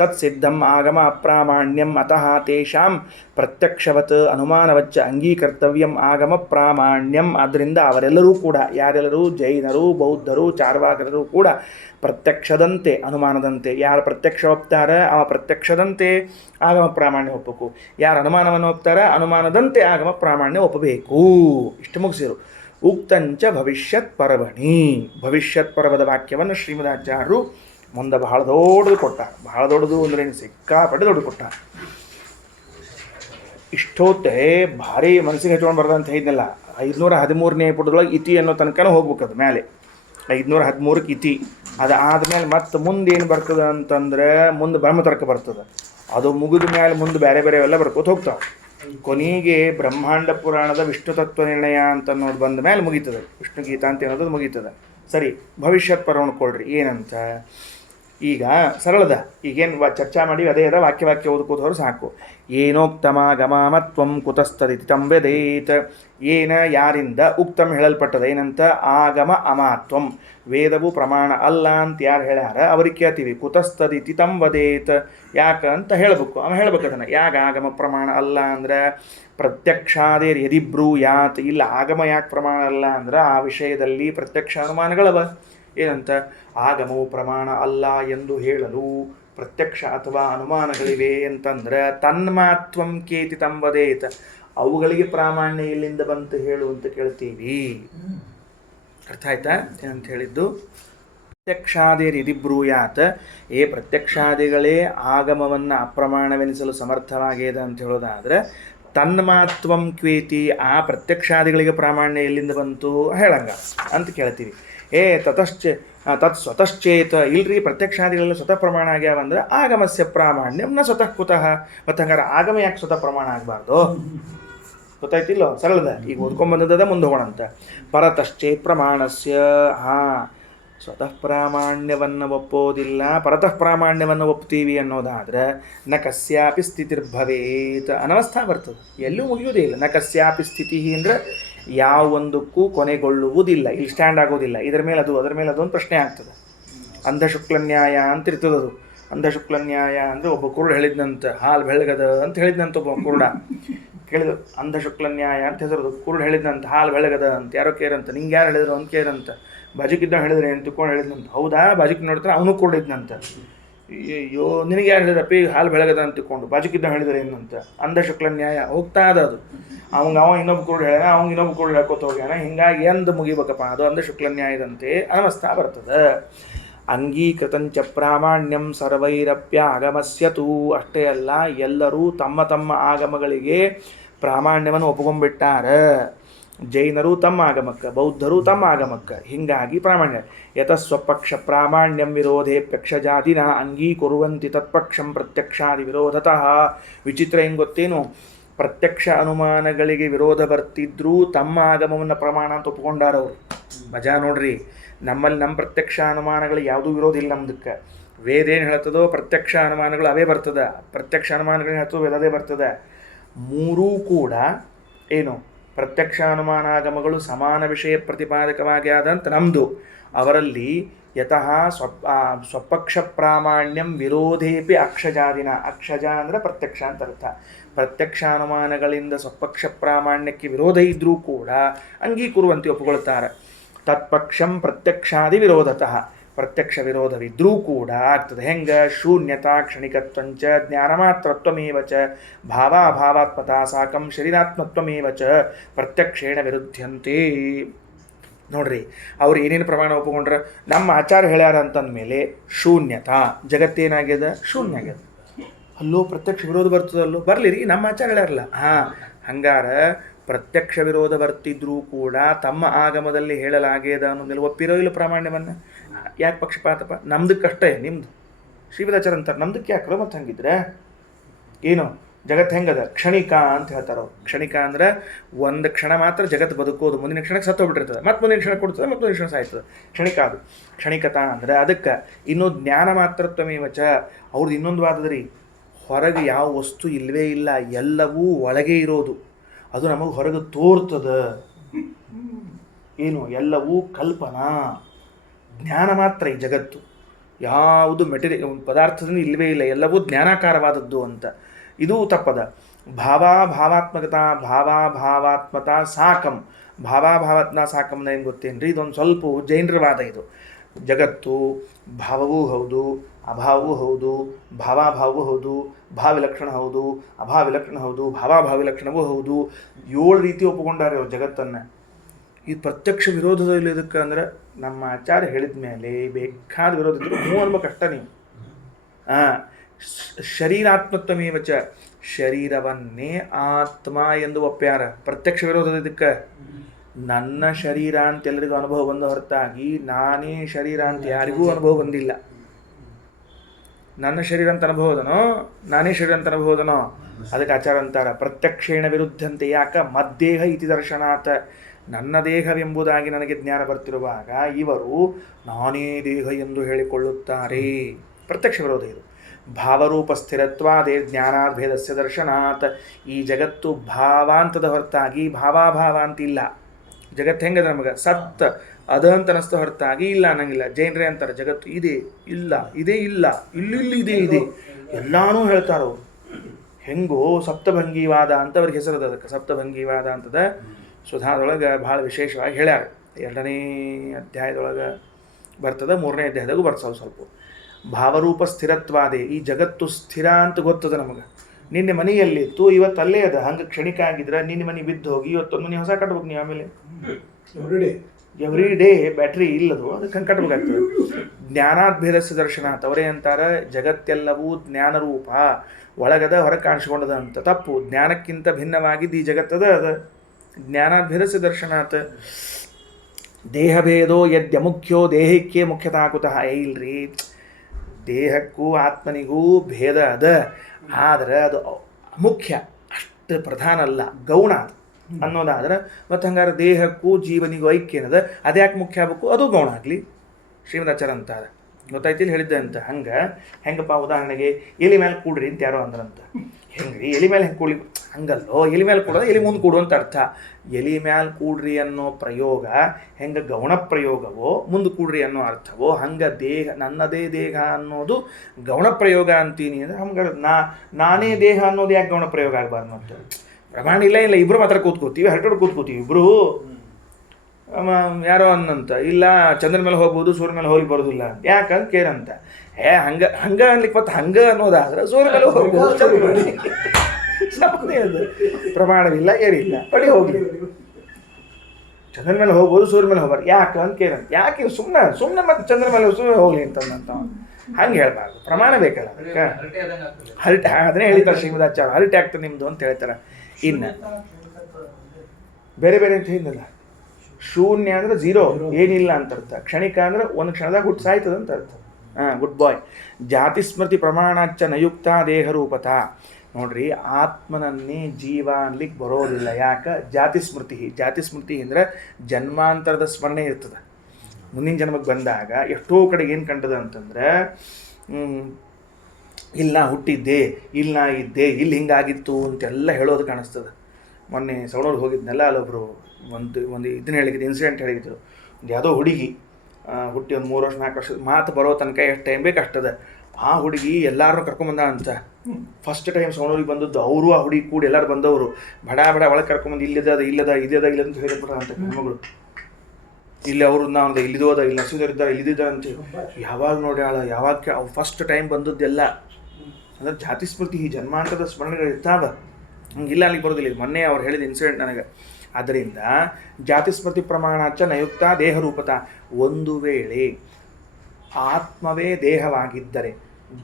ತತ್ಸಿದ್ಧಂ ಆಗಮ ಅಪ್ರಾಮಾಣ್ಯಂ ಅತಃ ತೇಷಾಂ ಪ್ರತ್ಯಕ್ಷವತ್ ಅನುಮಾನವಚ್ಚ ಅಂಗೀಕರ್ತವ್ಯಂ ಆಗಮ ಪ್ರಾಮಾಣ್ಯಂ. ಆದ್ದರಿಂದ ಅವರೆಲ್ಲರೂ ಕೂಡ, ಯಾರೆಲ್ಲರೂ ಜೈನರು, ಬೌದ್ಧರು, ಚಾರ್ವಾಕರು ಕೂಡ ಪ್ರತ್ಯಕ್ಷದಂತೆ ಅನುಮಾನದಂತೆ, ಯಾರು ಪ್ರತ್ಯಕ್ಷ ಒಪ್ತಾರ ಅವ ಪ್ರತ್ಯಕ್ಷದಂತೆ ಆಗಮ ಪ್ರಾಮಾಣ್ಯ ಒಪ್ಪಬೇಕು, ಯಾರು ಅನುಮಾನವನ್ನು ಒಪ್ತಾರ ಅನುಮಾನದಂತೆ ಆಗಮ ಪ್ರಾಮಾಣ್ಯ ಒಪ್ಪಬೇಕು. ಇಷ್ಟು ಮುಗಿಸಿರು. ಉಕ್ತಂಚ ಭವಿಷ್ಯತ್ ಪರ್ವಣಿ. ಭವಿಷ್ಯತ್ ಪರ್ವದ ವಾಕ್ಯವನ್ನು ಶ್ರೀಮದಾಚಾರ್ಯರು ಮುಂದೆ ಬಹಳ ದೊಡ್ಡದು ಕೊಟ್ಟ. ಬಹಳ ದೊಡ್ಡದು ಅಂದ್ರೆ ಸಿಕ್ಕಾಪಟ್ಟೆ ದೊಡ್ಡದು ಕೊಟ್ಟ. ಇಷ್ಟೊತ್ತೇ ಭಾರಿ ಮನಸ್ಸಿಗೆ ಹಚ್ಕೊಂಡು ಬರ್ದಂತ ಹೇಳಿದ್ನಲ್ಲ, 513ನೇ ಪುಟದೊಳಗೆ ಇತಿ ಅನ್ನೋ ತನಕನೂ ಹೋಗ್ಬೇಕು. ಅದು ಮೇಲೆ 513ಕ್ಕೆ ಇತಿ, ಅದಾದ್ಮೇಲೆ ಮತ್ತೆ ಮುಂದೆ ಏನು ಬರ್ತದೆ ಅಂತಂದ್ರೆ ಮುಂದೆ ಬ್ರಹ್ಮತರ್ಕ ಬರ್ತದೆ. ಅದು ಮುಗಿದ ಮೇಲೆ ಮುಂದೆ ಬೇರೆ ಬೇರೆ ಎಲ್ಲ ಬರ್ಕೋತ ಹೋಗ್ತಾವೆ. ಕೊನೆಗೆ ಬ್ರಹ್ಮಾಂಡ ಪುರಾಣದ ವಿಷ್ಣು ತತ್ವ ನಿರ್ಣಯ ಅಂತ ನೋಡಿ ಬಂದ ಮೇಲೆ ಮುಗೀತದೆ, ವಿಷ್ಣು ಗೀತಾ ಅಂತ ಅನ್ನೋದು ಮುಗೀತದೆ. ಸರಿ, ಭವಿಷ್ಯತ್ ಪರ್ವಣ ಕೊಡ್ರಿ ಏನಂತ. ಈಗ ಸರಳದ ಈಗೇನು ಚರ್ಚಾ ಮಾಡಿ ಅದೇ ಅದ ವಾಕ್ಯ ಓದ್ಕೋದವ್ರು ಸಾಕು. ಏನೋಕ್ತಮಾಗಮಾಮತ್ವಂ ಕುತಸ್ತದಿತಿ ತಂ ವೇದೇತ್. ಏನ ಯಾರಿಂದ ಉಕ್ತಂ ಹೇಳಲ್ಪಟ್ಟದ ಏನಂತ? ಆಗಮ ಅಮಾತ್ವಂ, ವೇದವು ಪ್ರಮಾಣ ಅಲ್ಲ ಅಂತ ಯಾರು ಹೇಳ್ಯಾರ ಅವ್ರಿಗೆ ಕೇಳ್ತೀವಿ. ಕುತಸ್ತದಿತಿ ತಂ ವದೇತ್, ಯಾಕಂತ ಹೇಳ್ಬೇಕು. ಅವ ಹೇಳ್ಬೇಕು ಅದನ್ನು. ಯಾಗ ಆಗಮ ಪ್ರಮಾಣ ಅಲ್ಲ ಅಂದ್ರೆ ಪ್ರತ್ಯಕ್ಷಾದೇರ್ ಯದಿ ಬ್ರೂಯಾತ್. ಇಲ್ಲ ಆಗಮ ಯಾಕೆ ಪ್ರಮಾಣ ಅಲ್ಲ ಅಂದ್ರೆ ಆ ವಿಷಯದಲ್ಲಿ ಪ್ರತ್ಯಕ್ಷ ಅನುಮಾನಗಳವ. ಏನಂತ? ಆಗಮವು ಪ್ರಮಾಣ ಅಲ್ಲ ಎಂದು ಹೇಳಲು ಪ್ರತ್ಯಕ್ಷ ಅಥವಾ ಅನುಮಾನಗಳಿವೆ ಅಂತಂದ್ರೆ ತನ್ಮಾತ್ವಂ ಕೇತಿ ತಂಬದೇತ, ಅವುಗಳಿಗೆ ಪ್ರಾಮಾಣ್ಯ ಇಲ್ಲಿಂದ ಬಂತು ಹೇಳು ಅಂತ ಕೇಳ್ತೀವಿ. ಅರ್ಥ ಆಯ್ತಾ ಏನಂತ ಹೇಳಿದ್ದು? ಪ್ರತ್ಯಕ್ಷಾದಿರಿದಿ ಬ್ರೂಯಾತ್, ಪ್ರತ್ಯಕ್ಷಾದಿಗಳೇ ಆಗಮವನ್ನು ಅಪ್ರಮಾಣವೆನಿಸಲು ಸಮರ್ಥವಾಗಿದೆ ಅಂತ ಹೇಳೋದಾದ್ರೆ ತನ್ಮಾತ್ವಂ ಕ್ವೇತಿ, ಆ ಪ್ರತ್ಯಕ್ಷಾದಿಗಳಿಗೆ ಪ್ರಾಮಾಣ್ಯ ಎಲ್ಲಿಂದ ಬಂತು ಹೇಳಂಗ ಅಂತ ಕೇಳ್ತೀವಿ. ತತ್ ಸ್ವತಶ್ಚೇತ, ಇಲ್ರಿ ಪ್ರತ್ಯಕ್ಷಾದಿಗಳೆಲ್ಲ ಸ್ವತಃ ಪ್ರಮಾಣ ಆಗ್ಯಾವ ಅಂದ್ರೆ ಆಗಮಸ್ಯ ಪ್ರಾಮಾಣ್ಯಂ ನ ಸ್ವತಃ ಕುತಃ. ಮತ್ತು ಹಂಗಾರೆ ಆಗಮ ಯಾಕೆ ಸ್ವತಃ ಪ್ರಮಾಣ ಆಗಬಾರ್ದು? ಗೊತ್ತಾಯ್ತಿಲ್ಲೋ? ಸರಳದ ಈಗ ಓದ್ಕೊಂಡ್ಬಂದದ ಮುಂದೆ ಹೋಗೋಣಂತ. ಪರತಶ್ಚೇತ್ ಪ್ರಮಾಣಸ್ಯ, ಸ್ವತಃ ಪ್ರಾಮಾಣ್ಯವನ್ನು ಒಪ್ಪೋದಿಲ್ಲ, ಪರತಃ ಪ್ರಾಮಾಣ್ಯವನ್ನು ಒಪ್ತೀವಿ ಅನ್ನೋದಾದ್ರೆ ನ ಕಸ್ಯಾಪಿ ಸ್ಥಿತಿರ್ಭವೇತ್, ಅನವಸ್ಥಾ ಬರ್ತದೆ, ಎಲ್ಲೂ ಮುಗಿಯೋದೇ ಇಲ್ಲ. ನ ಕಸ್ಯಾಪಿ ಸ್ಥಿತಿ ಅಂದರೆ ಯಾವ ಒಂದಕ್ಕೂ ಕೊನೆಗೊಳ್ಳುವುದಿಲ್ಲ, ಇಲ್ಲಿ ಸ್ಟ್ಯಾಂಡ್ ಆಗೋದಿಲ್ಲ. ಇದರ ಮೇಲೆ ಅದು ಅದರ ಮೇಲೆ ಅದು ಒಂದು ಪ್ರಶ್ನೆ ಆಗ್ತದೆ. ಅಂಧಶುಕ್ಲನ್ಯಾಯ ಅಂತ ಇರ್ತದದು. ಅಂಧಶುಕ್ಲನ್ಯಾಯ ಅಂದರೆ ಒಬ್ಬ ಕುರುಡು ಹೇಳಿದ್ನಂತ ಹಾಲು ಬೆಳಗದ ಅಂತ ಹೇಳಿದ್ನಂತ ಒಬ್ಬ ಕುರುಡ ಕೇಳಿದ್ರು. ಅಂಧಶುಕ್ಲನ್ಯಾಯ ಅಂತ ಹೆಸರದು. ಕುರುಡು ಹೇಳಿದ್ನಂತ ಹಾಲು ಬೆಳಗದ ಅಂತ. ಯಾರೋ ಕೇರಂತ, ನಿಂಗೆ ಯಾರು ಹೇಳಿದ್ರು ಅಂತ ಕೇರಂತ. ಬಾಜುಕಿದ್ದ ಹೇಳಿದ್ರೆ ಅಂತ ತಿಳ್ಕೊಂಡು ಹೇಳಿದ್ನಂತ. ಹೌದಾ, ಬಾಜುಕಿ ನೋಡ್ತಾರೆ ಅವನು ಕುರುಡಿದ್ನಂತ. ಅಯ್ಯೋ ನಿನಗೆ ಯಾರು ಹೇಳಿದ್ರಪ್ಪ ಈಗ ಹಾಲು ಬೆಳಗದ ಅಂತ ತಿಳ್ಕೊಂಡು. ಬಾಜುಕಿದ್ದ ಹೇಳಿದ್ರೆ ಏನಂತ. ಅಂಧಶುಕ್ಲನ್ಯಾಯ ಹೋಗ್ತಾ ಅದ ಅದು. ಅವ ಇನ್ನೊಬ್ಬ ಕುರುಡು ಹೇಳ್ಯಾನ, ಅವ್ನು ಇನ್ನೊಬ್ಬ ಕುರುಡು ಹೇಳ್ಕೊತ ಹೋಗ್ಯಾನ. ಹಿಂಗಾಗಿ ಎಂದು ಮುಗಿಬೇಕಪ್ಪ, ಅದು ಅಂಧಶುಕ್ಲನ್ಯಾಯದಂತೆ ಅನವಸ್ಥಾ ಬರ್ತದೆ. ಅಂಗೀಕೃತಂಚ ಪ್ರಾಮಾಣ್ಯಂ ಸರ್ವೈರಪ್ಯ ಆಗಮಸ್ಯತು. ಅಷ್ಟೇ ಅಲ್ಲ, ಎಲ್ಲರೂ ತಮ್ಮ ತಮ್ಮ ಆಗಮಗಳಿಗೆ ಪ್ರಾಮಾಣ್ಯವನ್ನು ಒಪ್ಕೊಂಡ್ಬಿಟ್ಟಾರೆ. ಜೈನರು ತಮ್ಮ ಆಗಮಕ್ಕೆ, ಬೌದ್ಧರು ತಮ್ಮ ಆಗಮಕ್ಕೆ. ಹೀಗಾಗಿ ಪ್ರಾಮಾಣ್ಯ ಯತಸ್ವಪಕ್ಷ ಪ್ರಾಮಾಣ್ಯಂ ವಿರೋಧೇಪ್ಯಕ್ಷ ಜಾತಿನ ಅಂಗೀಕುರುವಂತಿ ತತ್ಪಕ್ಷಂ ಪ್ರತ್ಯಕ್ಷಾದಿ ವಿರೋಧತಃ. ವಿಚಿತ್ರ ಹೆಂಗೆ ಗೊತ್ತೇನು, ಪ್ರತ್ಯಕ್ಷ ಅನುಮಾನಗಳಿಗೆ ವಿರೋಧ ಬರ್ತಿದ್ರೂ ತಮ್ಮ ಆಗಮವನ್ನು ಪ್ರಮಾಣ ಅಂತ ಒಪ್ಕೊಂಡಾರವ್ರು. ಮಜಾ ನೋಡ್ರಿ. ನಮ್ಮಲ್ಲಿ ನಮ್ಮ ಪ್ರತ್ಯಕ್ಷ ಅನುಮಾನಗಳು ಯಾವುದೂ ವಿರೋಧ ಇಲ್ಲ ನಮ್ದಕ್ಕೆ. ವೇದ ಏನು ಹೇಳ್ತದೋ ಪ್ರತ್ಯಕ್ಷ ಅನುಮಾನಗಳು ಅವೇ ಬರ್ತದೆ. ಪ್ರತ್ಯಕ್ಷ ಅನುಮಾನಗಳೇನು ಹೇಳ್ತದೋ ವೇದ ಅದೇ ಬರ್ತದೆ. ಮೂರೂ ಕೂಡ ಏನು ಪ್ರತ್ಯಕ್ಷ ಅನುಮಾನಾಗಮಗಳು ಸಮಾನ ವಿಷಯ ಪ್ರತಿಪಾದಕವಾಗಿ ಆದಂತ ನಮ್ಮದು. ಅವರಲ್ಲಿ ಯತಃ ಸ್ವಪಕ್ಷ ಪ್ರಾಮಾಣ್ಯಂ ವಿರೋಧೇಪಿ ಅಕ್ಷಜಾದಿನ. ಅಕ್ಷಜ ಅಂದರೆ ಪ್ರತ್ಯಕ್ಷ ಅಂತ ಅರ್ಥ. ಪ್ರತ್ಯಕ್ಷ ಅನುಮಾನಗಳಿಂದ ಸ್ವಪಕ್ಷ ಪ್ರಾಮಾಣ್ಯಕ್ಕೆ ವಿರೋಧ ಇದ್ದರೂ ಕೂಡ ಅಂಗೀಕುರುವಂತೆ ಒಪ್ಪಿಕೊಳ್ತಾರೆ. ತತ್ಪಕ್ಷಂ ಪ್ರತ್ಯಕ್ಷಾದಿ ವಿರೋಧತಃ. ಪ್ರತ್ಯಕ್ಷ ವಿರೋಧವಿದ್ದರೂ ಕೂಡ ಆಗ್ತದೆ. ಹೆಂಗೆ? ಶೂನ್ಯತಾ ಕ್ಷಣಿಕತ್ವಂಚ ಜ್ಞಾನಮಾತ್ರತ್ವಮೇವ ಚ ಭಾವಾಭಾವಾತ್ಮತಾ ಸಾಕಂ ಶರೀರಾತ್ಮತ್ವಮೇವ ಚ ಪ್ರತ್ಯಕ್ಷೇಣ ವಿರುದ್ಧಂತೆ. ನೋಡ್ರಿ, ಅವ್ರು ಏನೇನು ಪ್ರಮಾಣ ಒಪ್ಪಿಕೊಂಡ್ರೆ ನಮ್ಮ ಆಚಾರ ಹೇಳ್ಯಾರ ಅಂತಂದಮೇಲೆ ಶೂನ್ಯತಾ, ಜಗತ್ತೇನಾಗ್ಯದ? ಶೂನ್ಯ ಆಗ್ಯದ. ಅಲ್ಲೋ ಪ್ರತ್ಯಕ್ಷ ವಿರೋಧ ಬರ್ತದಲ್ಲೋ, ಬರಲಿ ರೀ, ನಮ್ಮ ಆಚಾರ ಹೇಳ್ಯಾರಲ್ಲ. ಹಂಗಾರ ಪ್ರತ್ಯಕ್ಷ ವಿರೋಧ ಬರ್ತಿದ್ರೂ ಕೂಡ ತಮ್ಮ ಆಗಮದಲ್ಲಿ ಹೇಳಲಾಗ್ಯದ ಅನ್ನೋದೆಲ್ಲ ಒಪ್ಪಿರೋ ಇಲ್ಲ ಪ್ರಾಮಾಣ್ಯವನ್ನು. ಯಾಕೆ ಪಕ್ಷಪಾತಪ್ಪ? ನಮ್ದಕ್ಕಷ್ಟೇ, ನಿಮ್ದು ಶ್ರೀವದಾಚಾರ ಅಂತಾರೆ, ನಮ್ದಕ್ಕೆ ಯಾಕ್ರೋ? ಮತ್ತು ಹಂಗಿದ್ರೆ ಏನು ಜಗತ್ತು ಹೆಂಗದ? ಕ್ಷಣಿಕ ಅಂತ ಹೇಳ್ತಾರೆ ಅವ್ರು. ಕ್ಷಣಿಕ ಅಂದ್ರೆ ಒಂದು ಕ್ಷಣ ಮಾತ್ರ ಜಗತ್ತು ಬದುಕೋದು, ಮುಂದಿನ ಕ್ಷಣಕ್ಕೆ ಸತ್ತೋಗ್ಬಿಟ್ಟಿರ್ತದೆ, ಮತ್ತೆ ಮುಂದಿನ ಕ್ಷಣ ಕೊಡ್ತದೆ, ಮತ್ತೆ ಮುಂದಿನ ಕ್ಷಣ ಸಾಯ್ತದೆ. ಕ್ಷಣಿಕ ಅದು. ಕ್ಷಣಿಕತಾ ಅಂದರೆ ಅದಕ್ಕೆ. ಇನ್ನು ಜ್ಞಾನ ಮಾತ್ರತ್ವಮೇವ ಚ. ಅವ್ರದ್ದು ಇನ್ನೊಂದು ವಾದದ್ರಿ, ಹೊರಗೆ ಯಾವ ವಸ್ತು ಇಲ್ಲವೇ ಇಲ್ಲ, ಎಲ್ಲವೂ ಒಳಗೆ ಇರೋದು. ಅದು ನಮಗೆ ಹೊರಗೆ ತೋರ್ತದ. ಏನು? ಎಲ್ಲವೂ ಕಲ್ಪನಾ. ಜ್ಞಾನ ಮಾತ್ರ ಈ ಜಗತ್ತು. ಯಾವುದು ಮೆಟೀರಿಯಲ್ ಪದಾರ್ಥದಿಂದ ಇಲ್ಲವೇ ಇಲ್ಲ, ಎಲ್ಲವೂ ಜ್ಞಾನಾಕಾರವಾದದ್ದು ಅಂತ. ಇದು ತಪ್ಪದ. ಭಾವಾತ್ಮಕತಾ ಭಾವಾತ್ಮತಾ ಸಾಕಂ. ಭಾವಾತ್ಮತಾ ಸಾಕಂ ಏನು ಗೊತ್ತೇನ್ರಿ? ಇದೊಂದು ಸ್ವಲ್ಪ ಜೈನರವಾದ ಇದು. ಜಗತ್ತು ಭಾವವೂ ಹೌದು, ಅಭಾವವೂ ಹೌದು, ಭಾವಾಭಾವವೂ ಹೌದು, ಭಾವಿಲಕ್ಷಣ ಹೌದು, ಅಭಾವಿಲಕ್ಷಣ ಹೌದು, ಭಾವಾಭಾವಿಲಕ್ಷಣವೂ ಹೌದು. 7 ರೀತಿ ಒಪ್ಪಿಕೊಂಡಾರೆ ಅವ್ರು ಜಗತ್ತನ್ನು. ಈ ಪ್ರತ್ಯಕ್ಷ ವಿರೋಧದಲ್ಲಿ ಇದಕ್ಕೆ ಅಂದ್ರೆ ನಮ್ಮ ಆಚಾರ್ಯ ಹೇಳಿದ ಮೇಲೆ ಬೇಕಾದ ವಿರೋಧ ಇದ್ದರೂ ಅನ್ಬೇಕಷ್ಟ ನೀವು. ಶರೀರಾತ್ಮತ್ವಮೇವ ಚ. ಶರೀರವನ್ನೇ ಆತ್ಮ ಎಂದು ಒಪ್ಪ್ಯಾರ. ಪ್ರತ್ಯಕ್ಷ ವಿರೋಧದ ಇದಕ್ಕೆ. ನನ್ನ ಶರೀರ ಅಂತ ಎಲ್ಲರಿಗೂ ಅನುಭವ ಬಂದ ಹೊರತಾಗಿ ನಾನೇ ಶರೀರ ಅಂತ ಯಾರಿಗೂ ಅನುಭವ ಬಂದಿಲ್ಲ. ನನ್ನ ಶರೀರ ಅಂತ ಅನುಭವದನೋ, ನಾನೇ ಶರೀರ ಅಂತ ಅನುಭವದನೋ. ಅದಕ್ಕೆ ಆಚಾರ ಅಂತಾರ ಪ್ರತ್ಯಕ್ಷೇಣ ವಿರುದ್ಧಂತೆ. ಯಾಕ? ಮದ್ದೇಹ ಇತಿ ದರ್ಶನಾತ್. ನನ್ನ ದೇಹವೆಂಬುದಾಗಿ ನನಗೆ ಜ್ಞಾನ ಬರ್ತಿರುವಾಗ ಇವರು ನಾನೇ ದೇಹ ಎಂದು ಹೇಳಿಕೊಳ್ಳುತ್ತಾರೆ. ಪ್ರತ್ಯಕ್ಷ ವಿರೋಧ ಇದು. ಭಾವರೂಪ ಸ್ಥಿರತ್ವಾದೇ ಜ್ಞಾನಾದ್ಭೇದಸ್ಯ ದರ್ಶನಾತ್. ಈ ಜಗತ್ತು ಭಾವಾಂತದ ಹೊರತಾಗಿ ಭಾವಾಭಾವ ಅಂತಿಲ್ಲ. ಜಗತ್ತು ಹೆಂಗದ ನಮಗೆ? ಸತ್ತ ಅದ ಅಂತ ಅನಿಸ್ತ ಹೊರತಾಗಿ ಇಲ್ಲ ಅನ್ನಂಗಿಲ್ಲ. ಜೈನರೇ ಅಂತಾರೆ ಜಗತ್ತು ಇದೆ ಇಲ್ಲ, ಇದೇ ಇಲ್ಲ, ಇಲ್ಲಿ ಇದೆ ಎಲ್ಲಾನು ಹೇಳ್ತಾರೋ. ಹೆಂಗೋ ಸಪ್ತಭಂಗಿವಾದ ಅಂತ ಅವ್ರಿಗೆ ಹೆಸರದ. ಅದಕ್ಕೆ ಸಪ್ತಭಂಗಿವಾದ ಅಂತದ ಸುಧಾದೊಳಗೆ ಭಾಳ ವಿಶೇಷವಾಗಿ ಹೇಳ್ಯಾರ. 2ನೇ ಅಧ್ಯಾಯದೊಳಗೆ ಬರ್ತದೆ, 3ನೇ ಅಧ್ಯಾಯದಾಗೂ ಬರ್ತವೆ ಸ್ವಲ್ಪ. ಭಾವರೂಪ ಸ್ಥಿರತ್ವಾದೆ. ಈ ಜಗತ್ತು ಸ್ಥಿರ ಅಂತ ಗೊತ್ತದ ನಮಗೆ. ನಿನ್ನೆ ಮನೆಯಲ್ಲಿತ್ತು, ಇವತ್ತು ಅಲ್ಲೇ ಅದ. ಹಂಗೆ ಕ್ಷಣಿಕ ಆಗಿದ್ರೆ ನಿನ್ನೆ ಮನೆ ಬಿದ್ದು ಹೋಗಿ ಇವತ್ತೊಂದು ಮನೆ ಹೊಸ ಕಟ್ಬೇಕು ನೀವು. ಆಮೇಲೆ ಎವ್ರಿ ಡೇ ಬ್ಯಾಟ್ರಿ ಇಲ್ಲದು, ಅದಕ್ಕೆ ಹಂಗೆ ಕಟ್ಬೇಕಾಗ್ತದೆ. ಜ್ಞಾನಾದ್ಭೇದಸ್ಯ ದರ್ಶನಾತ್. ಅವರೇ ಅಂತಾರೆ ಜಗತ್ತೆಲ್ಲವೂ ಜ್ಞಾನರೂಪ, ಒಳಗದ ಹೊರಗೆ ಕಾಣಿಸ್ಕೊಂಡದ ಅಂತ. ತಪ್ಪು. ಜ್ಞಾನಕ್ಕಿಂತ ಭಿನ್ನವಾಗಿದ್ದು ಈ ಜಗತ್ತದ ಅದ. ಜ್ಞಾನಾದ್ಭೇದಸ್ಯ ದರ್ಶನಾತ್. ದೇಹಭೇದೋ ಯದ್ಯಮುಖ್ಯೋ ದೇಹಕ್ಕೆ ಮುಖ್ಯತಾ ಕುತಃ. ಇಲ್ರಿ, ದೇಹಕ್ಕೂ ಆತ್ಮನಿಗೂ ಭೇದ ಅದ, ಆದರೆ ಅದು ಮುಖ್ಯ, ಅಷ್ಟು ಪ್ರಧಾನ ಅಲ್ಲ, ಗೌಣ ಅನ್ನೋದಾದ್ರೆ. ಮತ್ತು ಹಂಗಾರೆ ದೇಹಕ್ಕೂ ಜೀವನಿಗೂ ಐಕ್ಯ ಏನದ, ಅದ್ಯಾಕೆ ಮುಖ್ಯ ಆಗಬೇಕು? ಅದು ಗೌಣ ಆಗಲಿ. ಶ್ರೀಮದಾಚಾರ್ಯ ಅಂತಾರೆ ಗೊತ್ತಾಯ್ತಿಲ್ಲ ಹೇಳಿದ್ದೆ ಅಂತ. ಹೆಂಗಪ್ಪ ಉದಾಹರಣೆಗೆ ಎಲಿ ಮೇಲೆ ಕೂಡ್ರಿ ಅಂತ ಯಾರೋ ಅಂದ್ರಂತ. ಹೆಂಗ್ರಿ ಎಲಿ ಮೇಲೆ ಹೆಂಗೆ ಕೂಡಿ? ಹಂಗಲ್ಲೋ, ಎಲಿ ಮೇಲೆ ಕೂಡೋದು ಎಲಿ ಮುಂದೆ ಕೂಡು ಅಂತ ಅರ್ಥ. ಎಲಿ ಮ್ಯಾಲೆ ಕೂಡ್ರಿ ಅನ್ನೋ ಪ್ರಯೋಗ ಹೆಂಗೆ ಗೌಣ ಪ್ರಯೋಗವೋ, ಮುಂದೆ ಕೂಡ್ರಿ ಅನ್ನೋ ಅರ್ಥವೋ, ಹಂಗೆ ದೇಹ ನನ್ನದೇ ದೇಹ ಅನ್ನೋದು ಗೌಣ ಪ್ರಯೋಗ ಅಂತೀನಿ ಅಂದರೆ ಹಂಗೆ ನಾನೇ ದೇಹ ಅನ್ನೋದು ಯಾಕೆ ಗೌಣ ಪ್ರಯೋಗ ಆಗಬಾರ್ದು? ಮತ್ತು ಪ್ರಮಾಣ ಇಲ್ಲ, ಇಬ್ಬರು ಮಾತ್ರ ಕೂತ್ಕೋತೀವಿ, ಹರಟೋಡು ಕೂತ್ಕೋತೀವಿ ಇಬ್ಬರು. ಯಾರೋ ಅನ್ನಂತ ಇಲ್ಲ ಚಂದ್ರನ ಮೇಲೆ ಹೋಗ್ಬೋದು, ಸೂರ್ಯ ಮೇಲೆ ಹೋಗಿ ಬರೋದಿಲ್ಲ ಯಾಕಂತ ಕೇರಂತ. ಹಂಗೆ ಅನ್ಲಿಕ್ಕೆ ಮತ್ತೆ ಹಂಗೆ ಅನ್ನೋದಾದ್ರೆ ಸೂರ್ಯ ಮೇಲೆ ಹೋಗ್ಬೋದು, ಚಂದ್ರ ಮೇಲೆ ಅದು ಪ್ರಮಾಣವಿಲ್ಲ, ಏನಿಲ್ಲ, ಪಡಿ ಹೋಗ್ಲಿ. ಚಂದ್ರನ ಮೇಲೆ ಹೋಗ್ಬೋದು, ಸೂರ್ಯ ಮೇಲೆ ಹೋಗ್ಬಾರ್ದು ಯಾಕೆ ಅಂತ ಕೇರಂತ. ಯಾಕೆ ಸುಮ್ಮನೆ ಮತ್ತೆ ಚಂದ್ರ ಮೇಲೆ ಸೂರ್ಯ ಹೋಗ್ಲಿ ಅಂತಂದಂತ ಹಂಗೆ ಹೇಳ್ಬಾರ್ದು, ಪ್ರಮಾಣ ಬೇಕಲ್ಲ ಅದಕ್ಕೆ. ಹರಟೆ ಅದನ್ನೇ ಹೇಳ್ತಾರೆ ಶ್ರೀಮದಾಚಾರ್ಯ, ಹರಟೆ ಆಗ್ತದೆ ನಿಮ್ಮದು ಅಂತ ಹೇಳ್ತಾರೆ. ಇನ್ನು ಬೇರೆ ಬೇರೆ ಅಂತ ಹೇಳಿದ್ನಲ್ಲ, ಶೂನ್ಯ ಅಂದರೆ ಝೀರೋ, ಏನಿಲ್ಲ ಅಂತ ಅರ್ಥ. ಕ್ಷಣಿಕ ಅಂದರೆ ಒಂದು ಕ್ಷಣದಾಗ ಹುಟ್ಟು ಸಾಯ್ತದೆ ಅಂತ ಅರ್ಥ. ಗುಡ್ ಬಾಯ್. ಜಾತಿ ಸ್ಮೃತಿ ಪ್ರಮಾಣಾಚ್ಚ ನಯುಕ್ತ ದೇಹರೂಪತ. ನೋಡ್ರಿ, ಆತ್ಮನನ್ನೇ ಜೀವ ಅನ್ಲಿಕ್ಕೆ ಬರೋದಿಲ್ಲ. ಯಾಕೆ? ಜಾತಿ ಸ್ಮೃತಿ ಅಂದರೆ ಜನ್ಮಾಂತರದ ಸ್ಮರಣೆ ಇರ್ತದೆ. ಮುಂದಿನ ಜನ್ಮಕ್ಕೆ ಬಂದಾಗ ಎಷ್ಟೋ ಕಡೆಗೆ ಏನು ಕಂಡದ ಅಂತಂದ್ರೆ, ಇಲ್ಲ ಹುಟ್ಟಿದ್ದೆ, ಇಲ್ಲ ಇದ್ದೆ, ಇಲ್ಲಿ ಹಿಂಗಾಗಿತ್ತು ಅಂತೆಲ್ಲ ಹೇಳೋದು ಕಾಣಿಸ್ತದೆ. ಮೊನ್ನೆ ಸವಣೂರಿಗೆ ಹೋಗಿದ್ನೆಲ್ಲ, ಅಲ್ಲೊಬ್ಬರು ಒಂದು ಇದನ್ನ ಹೇಳಿದ್ರು, ಇನ್ಸಿಡೆಂಟ್ ಹೇಳಿದ್ರು. ಒಂದು ಯಾವುದೋ ಹುಡುಗಿ ಹುಟ್ಟಿ ಒಂದು 3 ವರ್ಷ 4 ವರ್ಷದ ಮಾತು ಬರೋ ತನಕ ಎಷ್ಟು ಟೈಮ್ ಬೇಕು ಅಷ್ಟದ. ಆ ಹುಡುಗಿ ಎಲ್ಲರೂ ಕರ್ಕೊಂಬಂದ ಅಂತ. ಫಸ್ಟ್ ಟೈಮ್ ಸವಣೂರಿಗೆ ಬಂದದ್ದು ಅವರು, ಆ ಹುಡುಗಿ ಕೂಡಿ ಎಲ್ಲರೂ ಬಂದವರು. ಬಡ ಒಳಗೆ ಕರ್ಕೊಂಬಂದು ಇಲ್ಲದ ಅಂತ ಹೇಳಿಬಿಟ್ರ ಅಂತ ಹೆಣ್ಮಗಳು. ಇಲ್ಲಿ ಅವರು ನಾವು ಇಲ್ಲಿದೋದ, ಇಲ್ಲಿ ನರ್ಸಿದರಿದ್ದಾರೆ, ಇಲ್ಲಿದ್ದಾರೆ ಅಂತ ಯಾವಾಗ ನೋಡಿ ಯಾವಾಗ ಫಸ್ಟ್ ಟೈಮ್ ಬಂದದ್ದೆಲ್ಲ. ಅಂದ್ರೆ ಜಾತಿ ಸ್ಮೃತಿ, ಈ ಜನ್ಮಾಂತರದ ಸ್ಮರಣೆಗಳು ಇರ್ತಾವ. ಹಂಗಿಲ್ಲ ಅಲ್ಲಿಗೆ ಬರೋದಿಲ್ಲ. ಮೊನ್ನೆ ಅವ್ರು ಹೇಳಿದ ಇನ್ಸಿಡೆಂಟ್ ನನಗೆ. ಆದ್ದರಿಂದ ಜಾತಿ ಸ್ಮೃತಿ ಪ್ರಮಾಣಾಚ್ಚ ನಯುಕ್ತ ದೇಹರೂಪತ. ಒಂದು ವೇಳೆ ಆತ್ಮವೇ ದೇಹವಾಗಿದ್ದರೆ,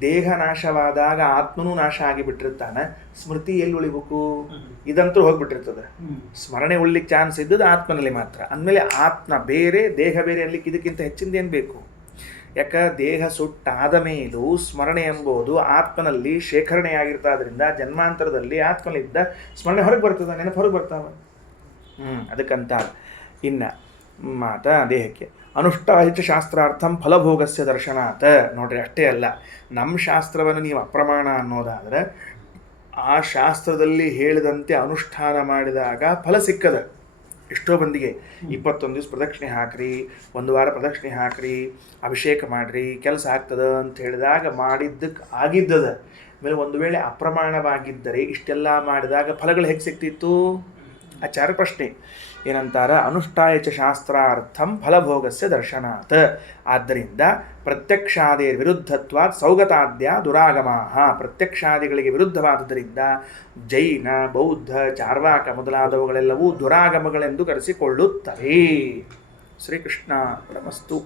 ದೇಹ ನಾಶವಾದಾಗ ಆತ್ಮನೂ ನಾಶ ಆಗಿಬಿಟ್ಟಿರ್ತಾನೆ, ಸ್ಮೃತಿ ಎಲ್ಲಿ ಉಳಿಬೇಕು? ಇದಂತೂ ಹೋಗ್ಬಿಟ್ಟಿರ್ತದೆ. ಸ್ಮರಣೆ ಉಳಿಲಿಕ್ಕೆ ಚಾನ್ಸ್ ಇದ್ದದ್ದು ಆತ್ಮನಲ್ಲಿ ಮಾತ್ರ. ಅಂದಮೇಲೆ ಆತ್ಮ ಬೇರೆ, ದೇಹ ಬೇರೆ ಅನ್ಲಿಕ್ಕೆ ಇದಕ್ಕಿಂತ ಹೆಚ್ಚಿಂದ ಏನು ಬೇಕು? ಯಾಕೆ? ದೇಹ ಸುಟ್ಟಾದ ಮೇಲೂ ಸ್ಮರಣೆ ಎಂಬುದು ಆತ್ಮನಲ್ಲಿ ಶೇಖರಣೆಯಾಗಿರ್ತಾದ್ರಿಂದ ಜನ್ಮಾಂತರದಲ್ಲಿ ಆತ್ಮಲಿದ್ದ ಸ್ಮರಣೆ ಹೊರಗೆ ಬರ್ತದೆ, ನೆನಪು ಹೊರಗೆ ಬರ್ತಾವೆ. ಅದಕ್ಕಂತ ಇನ್ನು ಮಾತ ದೇಹಕ್ಕೆ ಅನುಷ್ಠಾಯಿತ ಶಾಸ್ತ್ರಾರ್ಥಂ ಫಲಭೋಗಸ್ಯ ದರ್ಶನಾತ್. ನೋಡ್ರಿ, ಅಷ್ಟೇ ಅಲ್ಲ, ನಮ್ಮ ಶಾಸ್ತ್ರವನ್ನು ನೀವು ಅಪ್ರಮಾಣ ಅನ್ನೋದಾದರೆ ಆ ಶಾಸ್ತ್ರದಲ್ಲಿ ಹೇಳಿದಂತೆ ಅನುಷ್ಠಾನ ಮಾಡಿದಾಗ ಫಲ ಸಿಕ್ಕದ. ಎಷ್ಟೋ ಮಂದಿಗೆ 21 ದಿವಸ ಪ್ರದಕ್ಷಿಣೆ ಹಾಕ್ರಿ, 1 ವಾರ ಪ್ರದಕ್ಷಿಣೆ ಹಾಕ್ರಿ, ಅಭಿಷೇಕ ಮಾಡಿರಿ, ಕೆಲಸ ಆಗ್ತದ ಅಂತ ಹೇಳಿದಾಗ ಮಾಡಿದ್ದಕ್ಕೆ ಆಗಿದ್ದದ. ಆಮೇಲೆ ಒಂದು ವೇಳೆ ಅಪ್ರಮಾಣವಾಗಿದ್ದರೆ ಇಷ್ಟೆಲ್ಲ ಮಾಡಿದಾಗ ಫಲಗಳು ಹೇಗೆ ಸಿಕ್ತಿತ್ತು? ಆಚಾರ ಪ್ರಶ್ನೆ ಏನಂತಾರ? ಅನುಷ್ಠಾಯಚ ಶಾಸ್ತ್ರಾರ್ಥಂ ಫಲಭೋಗಸ್ಯ ದರ್ಶನಾತ್. ಆದ್ದರಿಂದ ಪ್ರತ್ಯಕ್ಷಾದಿ ವಿರುದ್ಧತ್ವಾತ್ ಸೌಗತಾದ್ಯ ದುರಾಗಮಾಹ. ಪ್ರತ್ಯಕ್ಷಾದಿಗಳಿಗೆ ವಿರುದ್ಧವಾದುದರಿಂದ ಜೈನ, ಬೌದ್ಧ, ಚಾರ್ವಾಕ ಮೊದಲಾದವುಗಳೆಲ್ಲವೂ ದುರಾಗಮಗಳೆಂದು ಕರೆಸಿಕೊಳ್ಳುತ್ತವೆ. ಶ್ರೀಕೃಷ್ಣ ನಮಸ್ತು.